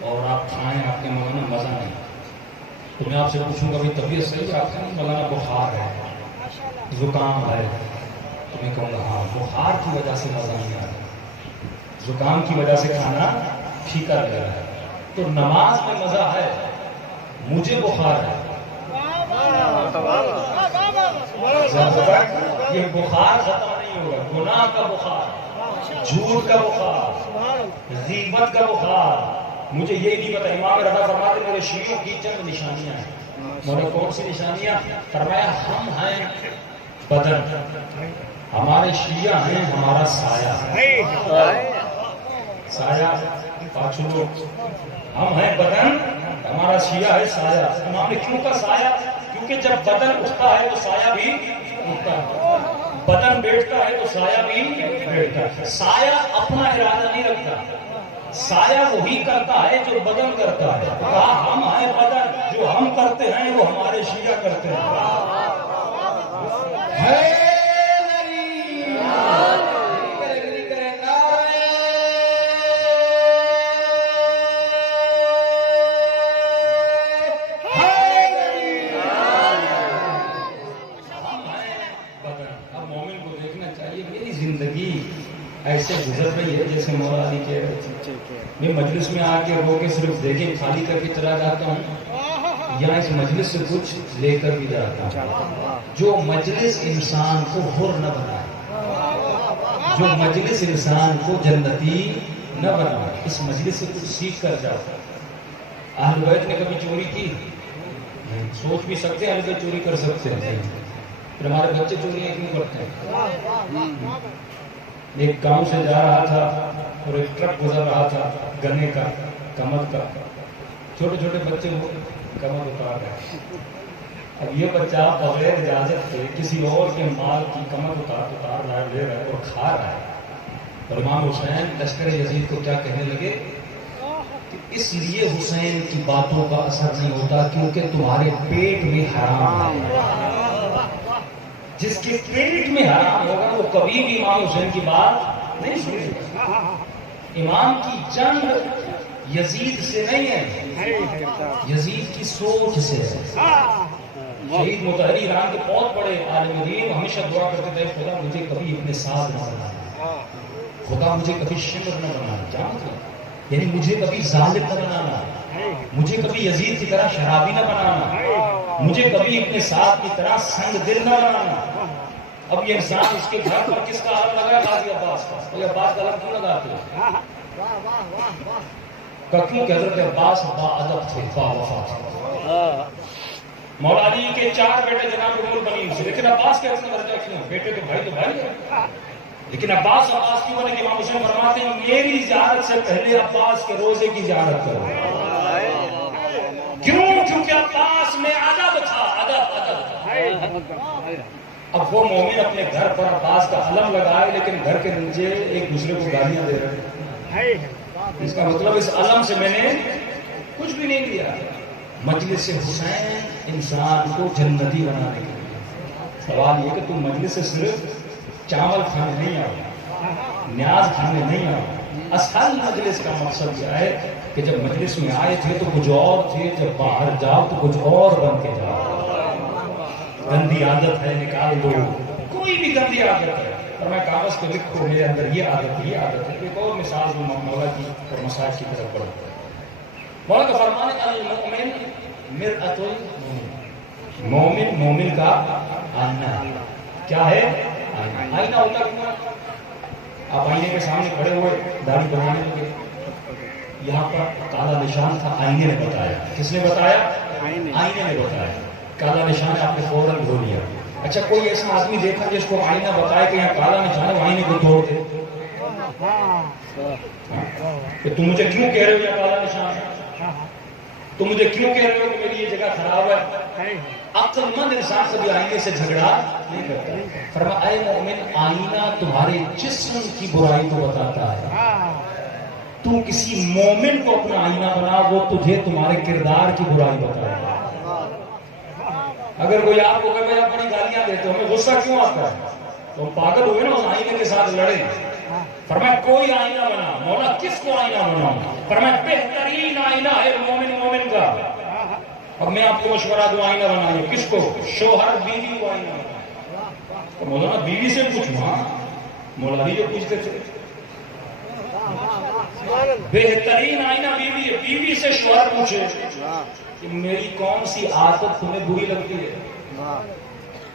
اور آپ کھائیں، آپ کے مولانا مزہ نہیں، تو میں آپ سے پوچھوں گا بھائی طبیعت صحیح ہے آپ کا؟ مولانا بخار ہے، زکام ہے. تو میں کہوں گا ہاں بخار کی وجہ سے مزہ نہیں آتا، زکام کی وجہ سے کھانا پھیکا لگ رہا ہے. تو نماز میں مزہ ہے، مجھے بخار ہے. یہ بخار ختم نہیں ہوگا. گناہ کا بخار، جھوٹ کا بخار، غیبت کا بخار. مجھے یہ نہیں پتا. امام رضا فرماتے میرے شیعوں کی چند نشانیاں ہیں. مگر کون سی نشانیاں؟ فرمایا ہم ہیں بدن، ہمارے شیعہ ہیں ہمارا سایہ. سایہ پاچھو، ہم ہیں بدن، ہمارا شیعہ ہے سایہ. امام نے کیوں کہا سایہ؟ کیونکہ جب بدن اٹھتا ہے تو سایہ بھی اٹھتا ہے، بدن بیٹھتا ہے تو سایہ بھی بیٹھتا ہے. سایہ اپنا ارادہ نہیں رکھتا، سایہ وہی کرتا ہے جو بدن کرتا ہے. کہا ہم ہیں بدن، جو ہم کرتے ہیں وہ ہمارے شیعہ کرتے ہیں. ایسے گزر رہی ہے جیسے مولا علی کے میں مجلس میں آ کے رو کے صرف دیکھیں خالی کر کے چلا جاتا ہوں، یا اس مجلس سے کچھ لے کر بھی جاتا ہوں. جو مجلس انسان کو حر نہ بنائے، جو مجلس انسان کو جنتی نہ بنائے، اس مجلس سے کچھ سیکھ کر جاتا. اہل بیت نے کبھی چوری کی؟ سوچ بھی سکتے ہیں اہل بیت چوری کر سکتے ہیں، پھر ہمارے بچے چوریاں کیوں کرتے ہیں؟ ایک گاؤں سے جا رہا تھا اور ایک ٹرک گزر رہا تھا گنے کا، کمر کا. چھوٹے چھوٹے بچے وہ کمر اتار رہے. اب یہ بچہ بغیر اجازت کے کسی اور کے مال کی کمر اتار رہا ہے، لے رہا ہے اور کھا رہا ہے. اور امام حسین لشکر یزید کو کیا کہنے لگے کہ اس لیے حسین کی باتوں کا اثر نہیں ہوتا کیونکہ تمہارے پیٹ میں حرام ہے. جس کے پیٹ میں حرام ہوگا وہ کبھی بھی امام حسین کی بات نہیں سنے گا. امام کی جنگ یزید سے نہیں ہے، یزید کی سوچ سے ہے. شہید مطہری ایران کے بہت بڑے عالم دین ہمیشہ دعا کرتے تھے خدا مجھے کبھی اپنے ساتھ نہ بنانا، خدا مجھے کبھی شمر نہ بنانا. جانتے یعنی مجھے کبھی ظالم نہ بنانا، مجھے کبھی یزید کی طرح شرابی نہ بنانا، مجھے کبھی اپنے ساتھ کی طرح سنگ دل نہ بنانا. اب یہ انسان اس کے گھر پر کس کا علم لگا؟ غازی عباس کا. یہ عباس کا علم کیوں لگاتے ہیں؟ کیوں کہ حضرت عباس با ادب تھے، با وفا تھے. مولا علی کے 4 بیٹے جناب ام البنین سے، لیکن عباس کے اپنے درجہ کیوں؟ بیٹے کے بھائی تو بھائی ہے، لیکن عباس کیوں بنے کہ امام حسین فرماتے ہیں میری زیارت سے پہلے عباس کے روزے کی زیارت کرو. کیوں؟ کیونکہ عباس میں ادب تھا، ادب. اب وہ مومن اپنے گھر پر عباس کا علم لگائے لیکن گھر کے نیچے ایک دوسرے کو گالیاں دے رہے ہیں. اس کا مطلب اس علم سے میں نے کچھ بھی نہیں لیا. مجلس حسین انسان کو جنتی بنانے کے لیے. سوال یہ کہ تم مجلس سے صرف چاول کھانے نہیں آؤ, نیاز کھانے نہیں آؤ. اصل مجلس کا مقصد یہ ہے کہ جب مجلس میں آئے تھے تو کچھ اور تھے, جب باہر جاؤ تو کچھ اور بن کے جاؤ. گندی عادت ہے نکال دو, کوئی بھی گندی عادت ہے, اور میں کاغذ پہ لکھو میرے اندر یہ عادت ہے. ایک اور مثال مولا کی اور مساج کی طرف بڑھو. مولا کا فرمان ہے المؤمن مرآۃ المؤمن, مومن کا آئینہ. کیا ہے آئینہ؟ ہوتا ہے آپ آئینے کے سامنے کھڑے ہوئے داڑھی بنانے لگے, یہاں پر کالا نشان تھا, آئینے نے بتایا. کس نے بتایا؟ آئینے نے بتایا. کالا نشان آپ نے فوراً دھو لیا. اچھا کوئی ایسا آدمی دیکھا جس کو آئینہ بتایا کہ یہاں کالا نشان ہے, آئینے کو توڑ دے. کہ تم مجھے کیوں کہہ رہے ہو یہ کالا نشان ہے؟ تم مجھے کیوں کہہ رہے ہو کہ میری یہ جگہ خراب ہے؟ عقل مند انسان کبھی آئینے سے جھگڑا نہیں کرتا. فرمایا اے مومن, آئینہ تمہارے جسم کی برائی کو بتاتا ہے. تو کسی مومن کو اپنا آئینہ بنا, وہ تجھے تمہارے کردار کی برائی بتائے گا. اگر کوئی آپ کو کہے بڑی گالیاں دیتے ہو, ہمیں غصہ کیوں آتا ہے؟ تو پاگل ہوئے نا اس آئینے کے ساتھ لڑے. فرمایا کوئی آئینہ بنا. مولا کس کو آئینہ بناؤں؟ فرمایا بہترین آئینہ ہے مومن مومن کا. اب میں آپ کو مشورہ دوں, آئینہ بنائیے. کس کو؟ شوہر بیوی کو آئینہ بنائے. تو مولانا بیوی سے پوچھوں. ہاں مولا بھی جو پوچھتے تھے. بہترین آئینہ بیوی ہے. بیوی سے شوہر پوچھے کہ میری کون سی عادت تمہیں بری لگتی ہے؟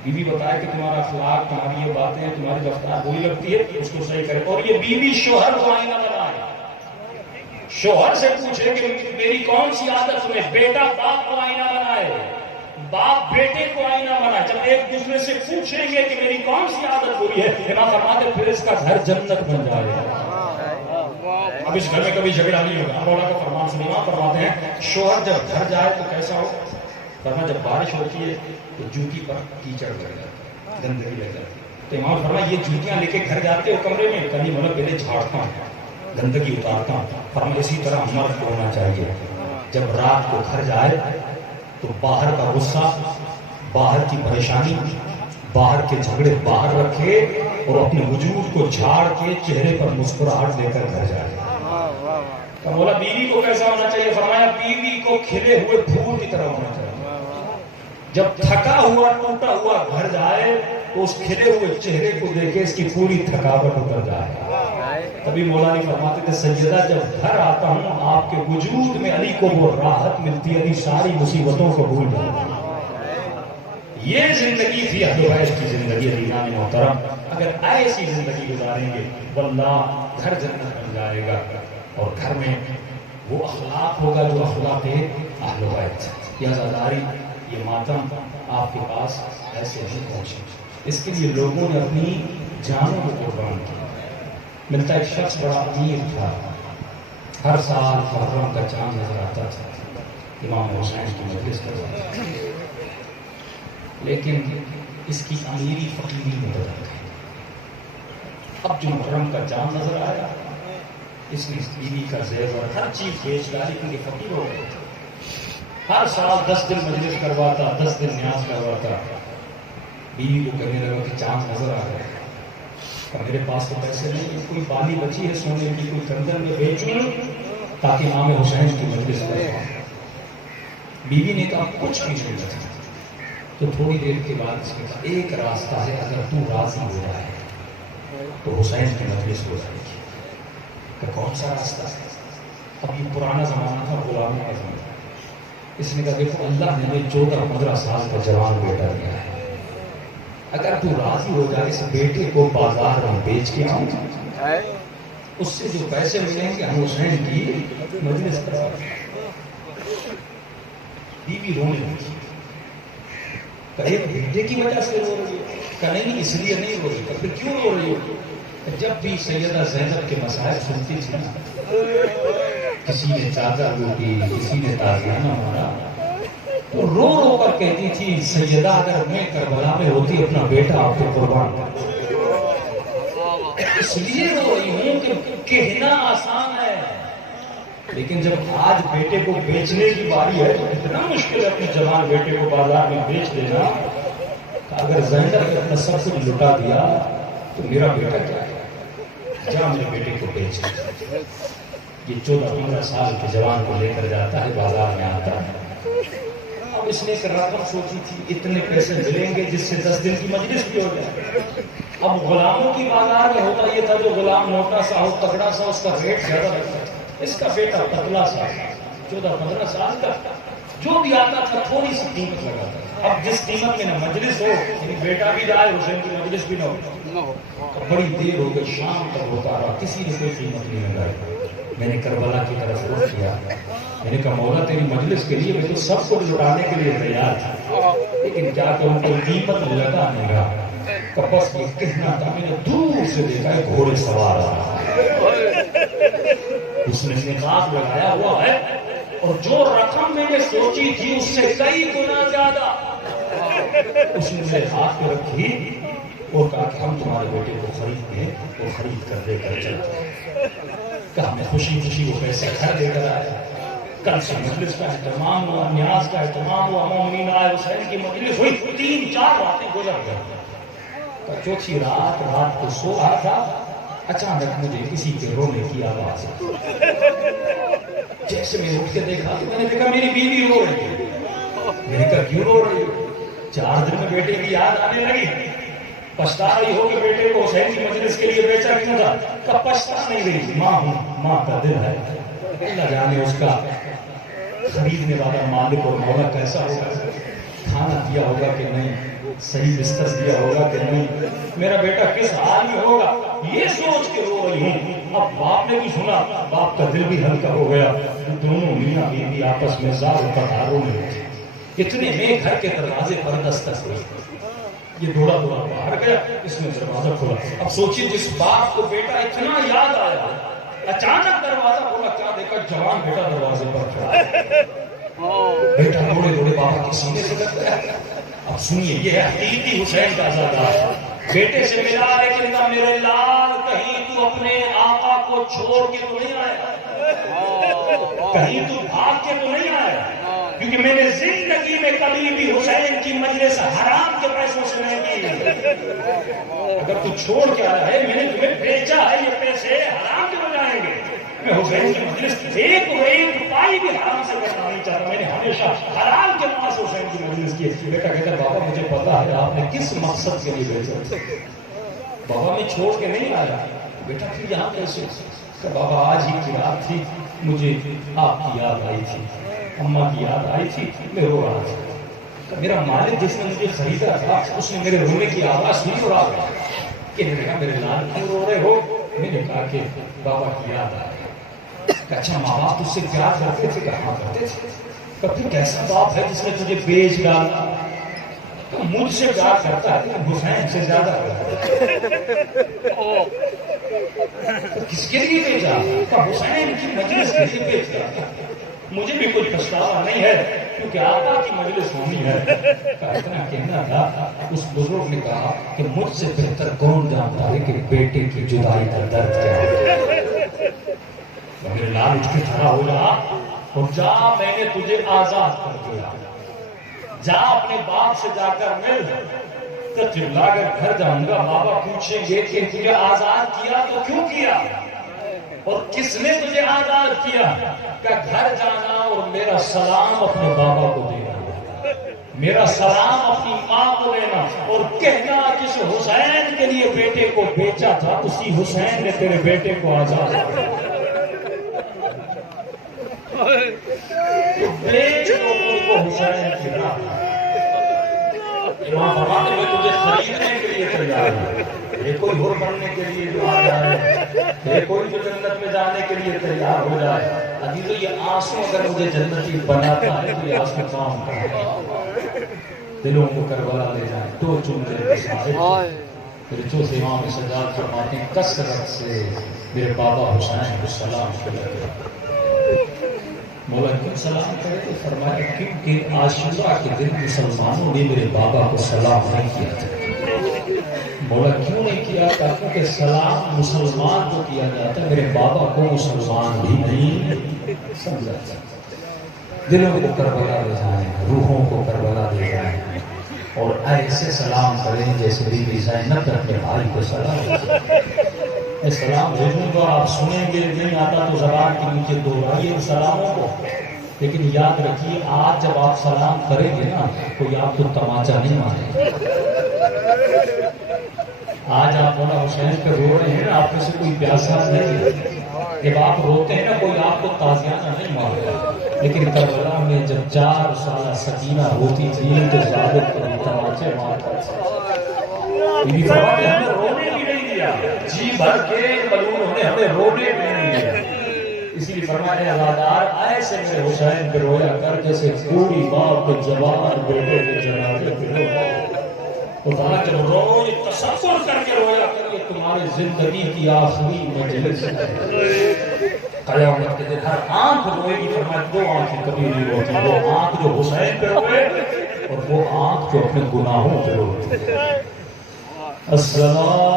بیوی بتائے کہ تمہارا اخلاق, تمہاری یہ باتیں, تمہاری رفتار بری لگتی ہے, اس کو صحیح کرے. اور یہ بیوی شوہر کو آئینہ بنائے. شوہر سے پوچھے کہ میری کون سی عادت تمہیں, بیٹا باپ کو آئینہ بنائے, باپ بیٹے کو آئینہ بنائے. جب ایک دوسرے سے پوچھیں گے کہ میری کون سی عادت بری ہے, امام فرماتے پھر اس کا گھر جنت بن جائے گا. اب اس گھر میں کبھی جھگڑا نہیں ہوگا. مولا کا فرمان سے امام فرماتے ہیں شوہر جب گھر جائے تو کیسا ہو؟ فرمایا جب بارش ہوتی ہے تو جوتی پر کیچڑ لگ جاتا ہے, گندگی لگ جاتی ہے. تو امام فرمایا یہ جوتیاں لے کے گھر جاتے ہو کمرے میں؟ کبھی مولا پہلے جھاڑتا ہوں, گندگی اتارتا ہوں. فرمایا اسی طرح مرد کو ہونا چاہیے, جب رات کو گھر جائے تو باہر کا غصہ, باہر کی پریشانی, باہر کے جھگڑے باہر رکھے اور اپنے وجود کو جھاڑ کے چہرے پر مسکراہٹ لے کر گھر جائے. تو مولا بیوی کو کیسا ہونا چاہیے؟ فرمایا بیوی کو کھلے ہوئے پھول کی طرح ہونا چاہیے. جب تھکا ہوا ٹوٹا ہوا گھر جائے تو اس کھلے ہوئے چہرے کو دیکھے اس کی پوری تھکاوٹ اتر جائے. تبھی مولا علی فرماتے تھے سیدہ جب گھر آتا ہوں آپ کے وجود میں علی کو وہ راحت ملتی ہے, علی ساری مصیبتوں کو بھول جاتا ہے. یہ زندگی تھی اہل بیت کی زندگی. عزیزان محترم, اگر ایسی زندگی گزاریں گے واللہ گھر جنت بن جائے گا, اور گھر میں وہ اخلاق ہوگا جو اخلاق اہل بیت. یہ عزاداری, یہ ماتم آپ کے پاس ایسے نہیں پہنچے. اس کے لیے لوگوں نے اپنی جانوں کو قربان کیا. ملتا ایک شخص بڑا امیر تھا, ہر سال محرم کا چاند نظر آتا تھا, امام حسین کی مجلس کرتا تھا, لیکن اس کی امیری فقیری میں بدل گئی. اب جو محرم کا چاند نظر آیا, اس نے بیوی کا زیور ہر چیز بیچ ڈالی کیونکہ فقیر ہو گئے تھے. ہر سال 10 دن مجلس کرواتا, 10 دن نیاز کرواتا. بیوی کو کہنے لگا کہ چاند نظر آ گیا, میرے پاس تو پیسے نہیں, کوئی بالی بچی ہے سونے کی, کوئی کنگن میں بیچوں تاکہ امام حسین کی مجلس کرواؤں. بیوی نے کہا کچھ بھی نہیں لگا. تو تھوڑی دیر کے بعد اس نے کہا ایک راستہ ہے, اگر تو راضی ہو رہا ہے تو حسین کی مجلس ہو جائے گی. کہ کون سا راستہ ہے؟ اب یہ پرانا زمانہ تھا, غلامی کا زمانہ. اس نے کہا دیکھو اللہ نے 14-15 سال کا جوان بیٹا دیا ہے, اگر تو راضی ہو جائے اس بیٹے کو بازار میں بیچ کے آؤں, اس سے جو پیسے ملیں گے ہم حسین کی مجلس کروا دیں. بیوی رونے لگی. ایک بیٹے کی وجہ سے رو رہی ہے؟ کہ نہیں اس لیے نہیں رو رہی. پھر کیوں رو رہی ہو؟ جب بھی سیدہ زینب کے مسائل سنتی تھی, کسی نے چادر لوٹی, کسی نے تازیانہ مارا, تو رو رو کر کہتی تھی سیدہ اگر میں کربلا میں ہوتی اپنا بیٹا آپ کو قربان کرتی. اس اس لیے رو رہی ہوں کہ کہنا آسان ہے، لیکن جب آج بیٹے کو بیچنے کی باری ہے تو اتنا مشکل ہے اپنے جوان بیٹے کو بازار میں بیچ دینا کہ اگر زینب نے اپنا سب کچھ لٹا دیا تو میرا بیٹا کیا ہے؟ جا میرے بیٹے کو بیچ دے۔ یہ 14-15 سال کے جوان کو لے کر جاتا ہے، بازار میں آتا ہے۔ اب اس نے ایک رقم سوچی تھی اتنے پیسے ملیں گے جس سے 10 دن کی مجلس بھی ہو جائے۔ اب غلاموں کی بازار میں ہوتا یہ تھا جو غلام موٹا سا ہو تگڑا سا اس کا ریٹ زیادہ لگتا تھا، اس کا بیٹا پتلا سا 14-15 سال کا جو بھی آتا تھا تھوڑی سی قیمت لگاتا تھا۔ اب جس قیمت میں نہ مجلس ہو یعنی بیٹا بھی جائے حسین کی مجلس بھی نہ ہو، بڑی دیر ہو گئی شام تک ہوتا رہا، کسی نے کوئی قیمت نہیں لگائی۔ میں نے کربلا کی طرف رخ کیا، میں نے کہا مولا تیری مجلس کے لیے میں تو سب کچھ لٹانے کے لیے تیار تھا، لیکن کیا کروں کوئی قیمت لگا نہیں رہا۔ بس یہ کہنا تھا، میں نے دور سے دیکھا ہے گھوڑے سوار آ رہا، اس نے نقاب لگایا ہوا ہے اور جو رقم میں نے سوچی تھی اس سے کئی گنا زیادہ اس نے میرے ہاتھ پہ رکھی اور کہا کہ ہم تمہارے بیٹے کو خرید گئے، وہ خرید کر دے کر چلتے۔ کہا میں خوشی خوشی وہ پیسے گھر لے کر آیا۔ کل سے مجلس کا اہتمام ہوا، نیاز کا اہتمام ہوا، مومنین آئے، حسین کی مجلس ہوئی، 3-4 راتیں گزر گئی۔ چوتھی رات کو سو رہا تھا، اچانک مجھے کسی کے رونے کی آواز آئی۔ جیسے میں اٹھ کے دیکھا تو میں نے دیکھا میری بیوی رو رہی ہے۔ میں نے کہا کیوں رو رہی ہو؟ 4 دن میں بیٹے کی یاد آنے لگی، پچھتا رہی ہو کہ بیٹے کو حسین کی مجلس کے لیے بیچا کیوں تھا؟ کہا پچھتا نہیں رہی، ماں ہوں، ماں کا دل ہے، اللہ جانے اس کا خریدنے والا مالک اور مولا کیسا ہوگا، کھانا دیا ہوگا کہ نہیں، صحیح بستر دیا ہوگا کہ نہیں، میرا بیٹا کس حال میں ہوگا، یہ سوچ کے رو رہی ہوں۔ اب باپ نے بھی سنا، باپ کا دل بھی ہلکا ہو گیا، دونوں میاں بیوی آپس میں زار و قطاروں میں ہوتی۔ اتنے میں گھر کے دروازے پر دستک ہوئی، یہ دوڑا باہر گیا، اس نے دروازہ کھولا۔ اب سوچیے جس باپ کو بیٹا اتنا یاد آیا، اچانک دروازہ کھولا، کیا دیکھا جوان بیٹا دروازے پر کھڑا ہے۔ بیٹا دوڑے دوڑے بابا کے سینے سے لگ گیا۔ اب سنیے یہ حقیقی حسین کا زادہ، بیٹے سے ملا لیکن کہا میرے لال کہیں تو اپنے آقا کو چھوڑ کے تو نہیں آیا، کہیں تو بھاگ کے تو نہیں آیا، کیونکہ میں نے زندگی میں کبھی بھی حسین کی مجلس حرام کے پیسوں سے نہیں کی۔ اگر تو چھوڑ کے آیا ہے، میں نے تمہیں بیچا ہے، یہ پیسے حرام کے ہو جائیں گے۔ میں حسین کی مجلس ایک پائی بھی حرام سے کرنا نہیں چاہتا، میں نے ہمیشہ حرام کے پاس حسین کی مجلس کی۔ بیٹا کہتا بابا مجھے پتا ہے آپ نے کس مقصد کے لیے بھیجا، بابا میں چھوڑ کے نہیں آیا۔ بیٹا پھر یہاں کیسے؟ کہ بابا آج ہی کی رات تھی، مجھے آپ کی یاد آئی تھی، اماں کی یاد آئی تھی، میں رو رہا تھا، میرا مالک جس نے مجھے خریدا تھا اس نے میرے رونے کی آواز سنی اور آ گیا کہ میرے لال کیوں رو رہے ہو؟ میں نے کہا کہ بابا کی یاد آ گئی۔ اچھا ماں باپ تجھ سے پیار کرتے تھے؟ کہاں کرتے تھے؟ کبھی کیسا باپ ہے جس نے تجھے بیچ ڈالا؟ تو مجھ سے پیار کرتا ہے لیکن حسین سے زیادہ کس کے لیے بیچا؟ کہ حسین کی مجلس کے لیے بیچا۔ مجھے بھی کوئی پچھتاوا نہیں ہے کیونکہ آقا کی مجلس ہونی ہے۔ اتنا کہنا تھا، اس بزرگ نے کہا کہ مجھ سے بہتر کون جانتا ہے کہ بیٹے کی جدائی کا درد کیا ہے۔ میرے لال اٹھ کے کھڑا ہو جا اور جا، میں نے تجھے آزاد کر دیا، جا اپنے باپ سے جا کر مل، تو چلا کر گھر جاؤں گا، بابا پوچھیں گے کہ تجھے آزاد کیا تو کیوں کیا اور کس نے تجھے آزاد کیا؟ کہ گھر جانا اور میرا سلام اپنے بابا کو دینا، میرا سلام اپنی ماں کو دینا اور کہنا جس حسین کے لیے بیٹے کو بیچا تھا اسی حسین نے تیرے بیٹے کو آزاد کیا۔ بیچ دو ان کو حسین کی راہ، امام فرماتے میں تجھے خریدنے کے لیے تیار ہوں، یہ کوئی ہور بننے کے لیے جو آ جائے، یہ کوئی جو جنت میں جانے کے لیے تیار ہو جائے۔ عزیزو یہ آنسو اگر مجھے جنتی بناتا ہے تو یہ آنسو کام کرتا، دلوں کو کربلا لے جائیں تو چن لے میرے چوتھے امام سجاد فرماتے ہیں کثرت سے میرے بابا حسین کو سلام کرے۔ مولا کیوں سلام کرے تو فرمایا کیونکہ عاشورہ کے دن مسلمانوں نے میرے بابا کو سلام نہیں کیا تھا، بولا کیوں نہیں کیا؟ کیونکہ سلام مسلمان کو کیا جاتا ہے، میرے بابا کو مسلمان بھی نہیں سمجھا جاتا۔ دلوں کو کربلا لے جائیں، روحوں کو کربلا لے جائیں، اور ایسے سلام کریں جیسے بی بی زینب اپنے بھائی کو سلام میں سلام بھیجوں گا، آپ سنیں گے، نہیں آتا تو زبان کے نیچے دوہرائیے ان سلاموں کو، لیکن یاد رکھیے آج جب آپ سلام کریں گے نا کوئی آپ کو تماچا نہیں مارے۔ آج آپ مولا حسین پہ رو رہے ہیں نا، آپ میں سے کوئی پیاسا نہیں ہے، جب آپ روتے ہیں نا کوئی آپ کو تازیانہ نہیں مارتا، لیکن کربلا میں جب 4 سالہ سکینہ ہوتی تھی تو ظالم کو تماچے مارتا تھا۔ بی بی فرماتے ہیں ہمیں رونے بھی نہیں دیا، جی بھر کے ملعون نے ہمیں رونے بھی نہیں دیا۔ اسی لیے فرمایا آزادار ایسے میرے حسین پہ رویا کر جیسے بوڑھی باپ کے جوان بیٹے کے جنازے پہ رویا۔ تو کہا جب روئے تصور کر کے رویا کر، یہ تمہاری زندگی کی آخری مجلس ہے، قیامت کے دن ہر آنکھ روئے گی۔ فرمایا 2 آنکھیں کبھی نہیں روتی، وہ آنکھ جو حسین پہ روئے اور وہ آنکھ جو اپنے گناہوں پہ روتی۔ السلام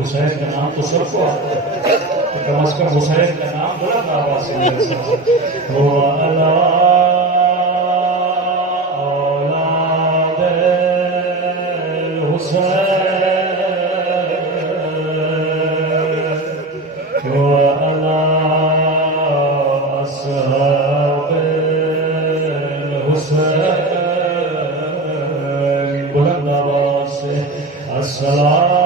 حسین کا نام تو سب کو آتا ہے، کم از کم حسین کا نام بلند آواز سے لے سکتے ہو۔ اولاد حسین وعلى أصحاب الحسين بلند آواز سے السلام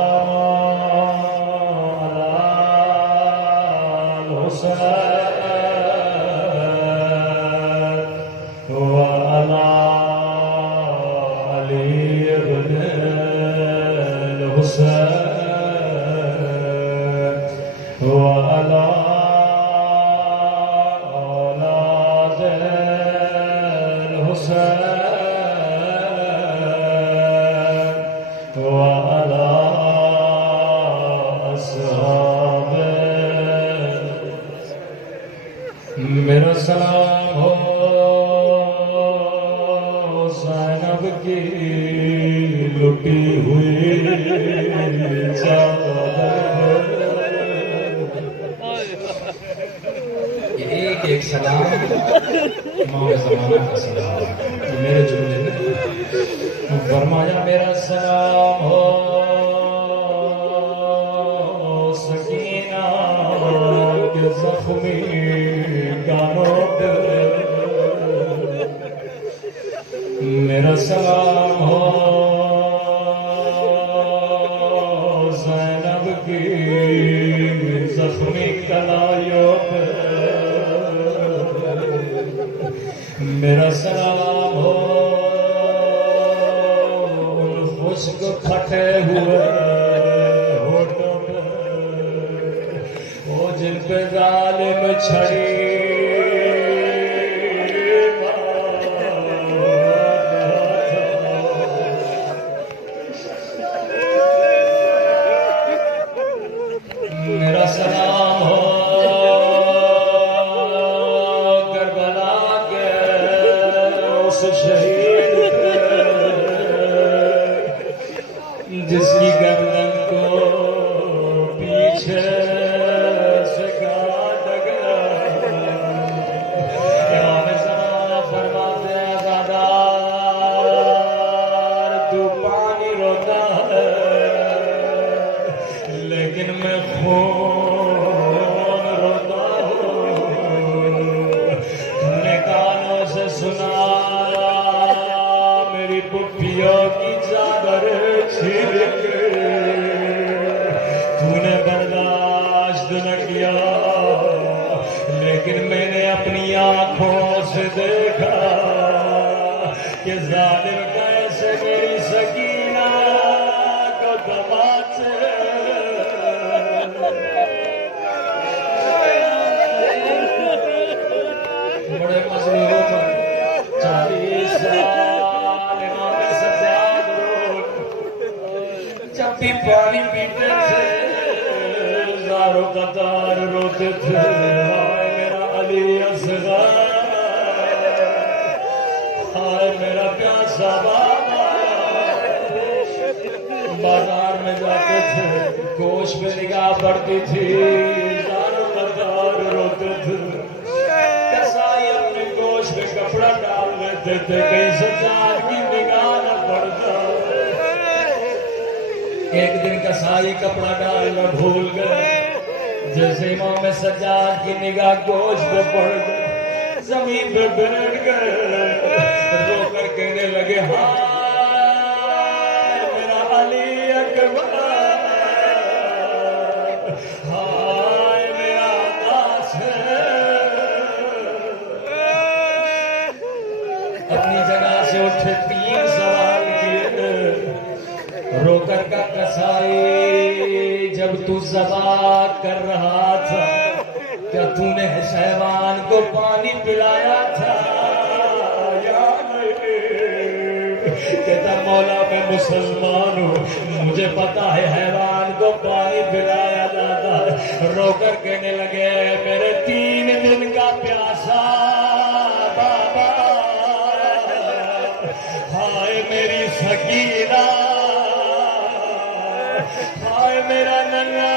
میرا سلام ہو زینب کی لٹی ہوئی ایک سلام امام زمانہ کا سلام، میرے جملے میں فرمایا میرا سلام ہو سکینہ کے زخمی میرا سلام ہو زینب کی زخمی کلائیوں پہ، میرا سلام ہو ان خشک پھٹے ہوئے ہونٹوں پہ، وہ جن پہ ظالم چھڑی جس کی گردن کو پیچھے سے کاٹ گیا، امام زمانہ فرماتے ہیں آزادار تو پانی روتا ہے لیکن میں خون روتا ہوں، ہم نے کانوں سے سنا میری پھپھیوں کی چادر چھین کے تو نے برداشت نہ کیا، لیکن میں نے اپنی آنکھوں سے دیکھا کہ ظالم کیسے میری سکینہ کو تماچے گھٹی پانی پیتے تھے زارو قطار روتے تھے ہائے میرا علی اصغر ہائے میرا پیاسا بابا بازار میں جاتے تھے گوشت پہ نگاہ پڑتی تھی زارو قطار روتے تھے کسائی اپنے گوشت پہ کپڑا ڈال لیتے تھے کہیں سجاد کی نگاہ نہ پڑتا ایک دن کسائی کپڑا ڈالنا بھول گئے جیسے امام سجاد کی نگاہ گوشت پہ پڑ گئی زمین پہ بیٹھ گئے رو کر کہنے لگے ہائے میرا علی اکبر ہائے میرا قاسم اپنی جگہ سے اٹھے تین سوال کیے رو کر کا کسائی جب تو ذبح کر رہا تھا کیا تو نے حیوان کو پانی پلایا تھا یا نہیں کہتا مولا میں مسلمان ہوں مجھے پتا ہے حیوان کو پانی پلایا جاتا ہے رو کر کہنے لگے میرے 3 دن کا پیاسا بابا ہائے میری سکینہ ہائے میرا ننگا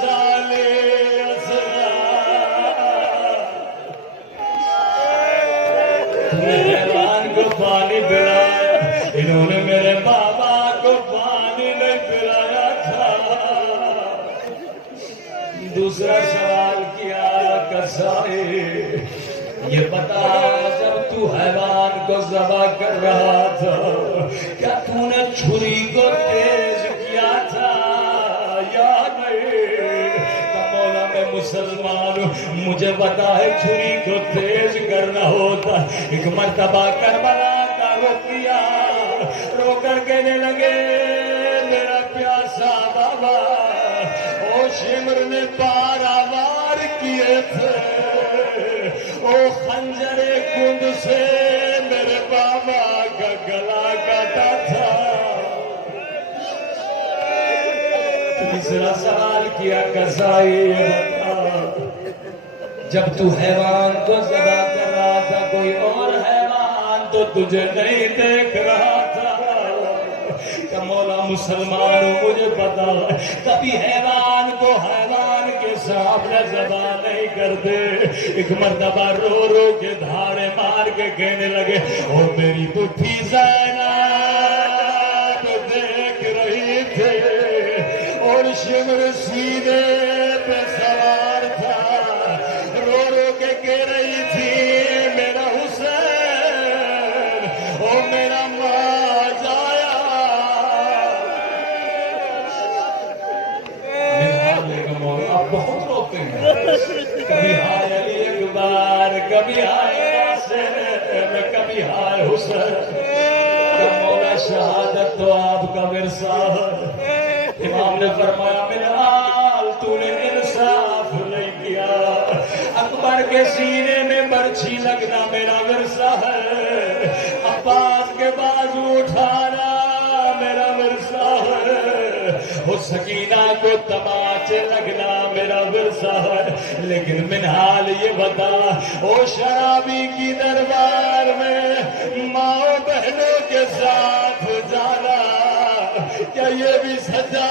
سالے حیوان کو پانی پلایا انہوں نے میرے بابا کو پانی نہیں پلایا تھا دوسرا سوال کیا کسائی یہ بتا جب تو حیوان کو ذبح کر رہا تھا کیا تو نے چھری کو تیز کیا تھا یا نہیں مولا میں مسلمان ہوں مجھے پتا ہے چھری کو تیز کرنا ہوتا ایک مرتبہ کربلا کا رخ کیا رو کر کہنے لگے میرا پیاسا بابا او شمر نے 12 وار کیے تھے او خنجر کند سے میرے بابا کا گلا کاٹا تھا تیسرا سوال کیا کسائی بتا جب تو حیوان کو ذبح کر رہا تھا کوئی اور حیوان تو تجھے نہیں دیکھ رہا تھا کہ مولا مسلمان مجھے پتا ہے کبھی حیوان کو حیوان کے سامنے ذبح نہیں کرتے ایک مرتبہ رو رو کے دھاڑے مار کے کہنے لگے اور میری پھوپھی زینب دیکھ رہی تھی اور شمر سینے پہ سوار تھا رو رو کے کہہ رہی تھی میرا حسین اور میرا ماں جایا آپ بہت روتے ہیں کبھی ہائے علی اکبر کبھی ہائے قاسم کبھی ہائے حسین مولا شہادت تو آپ کا ورثہ ہے امام نے فرمایا بلال تو نے انصاف نہیں کیا اکبر کے سینے میں برچھی لگنا میرا ورثہ ہے عباس کے بازو اٹھانا میرا ورثہ ہے وہ سکینہ کو تماچے لگنا میرا ورثہ ہے لیکن منحال یہ بتا وہ شرابی کی دربار میں ماں بہنوں کے ساتھ جانا کیا یہ بھی سجا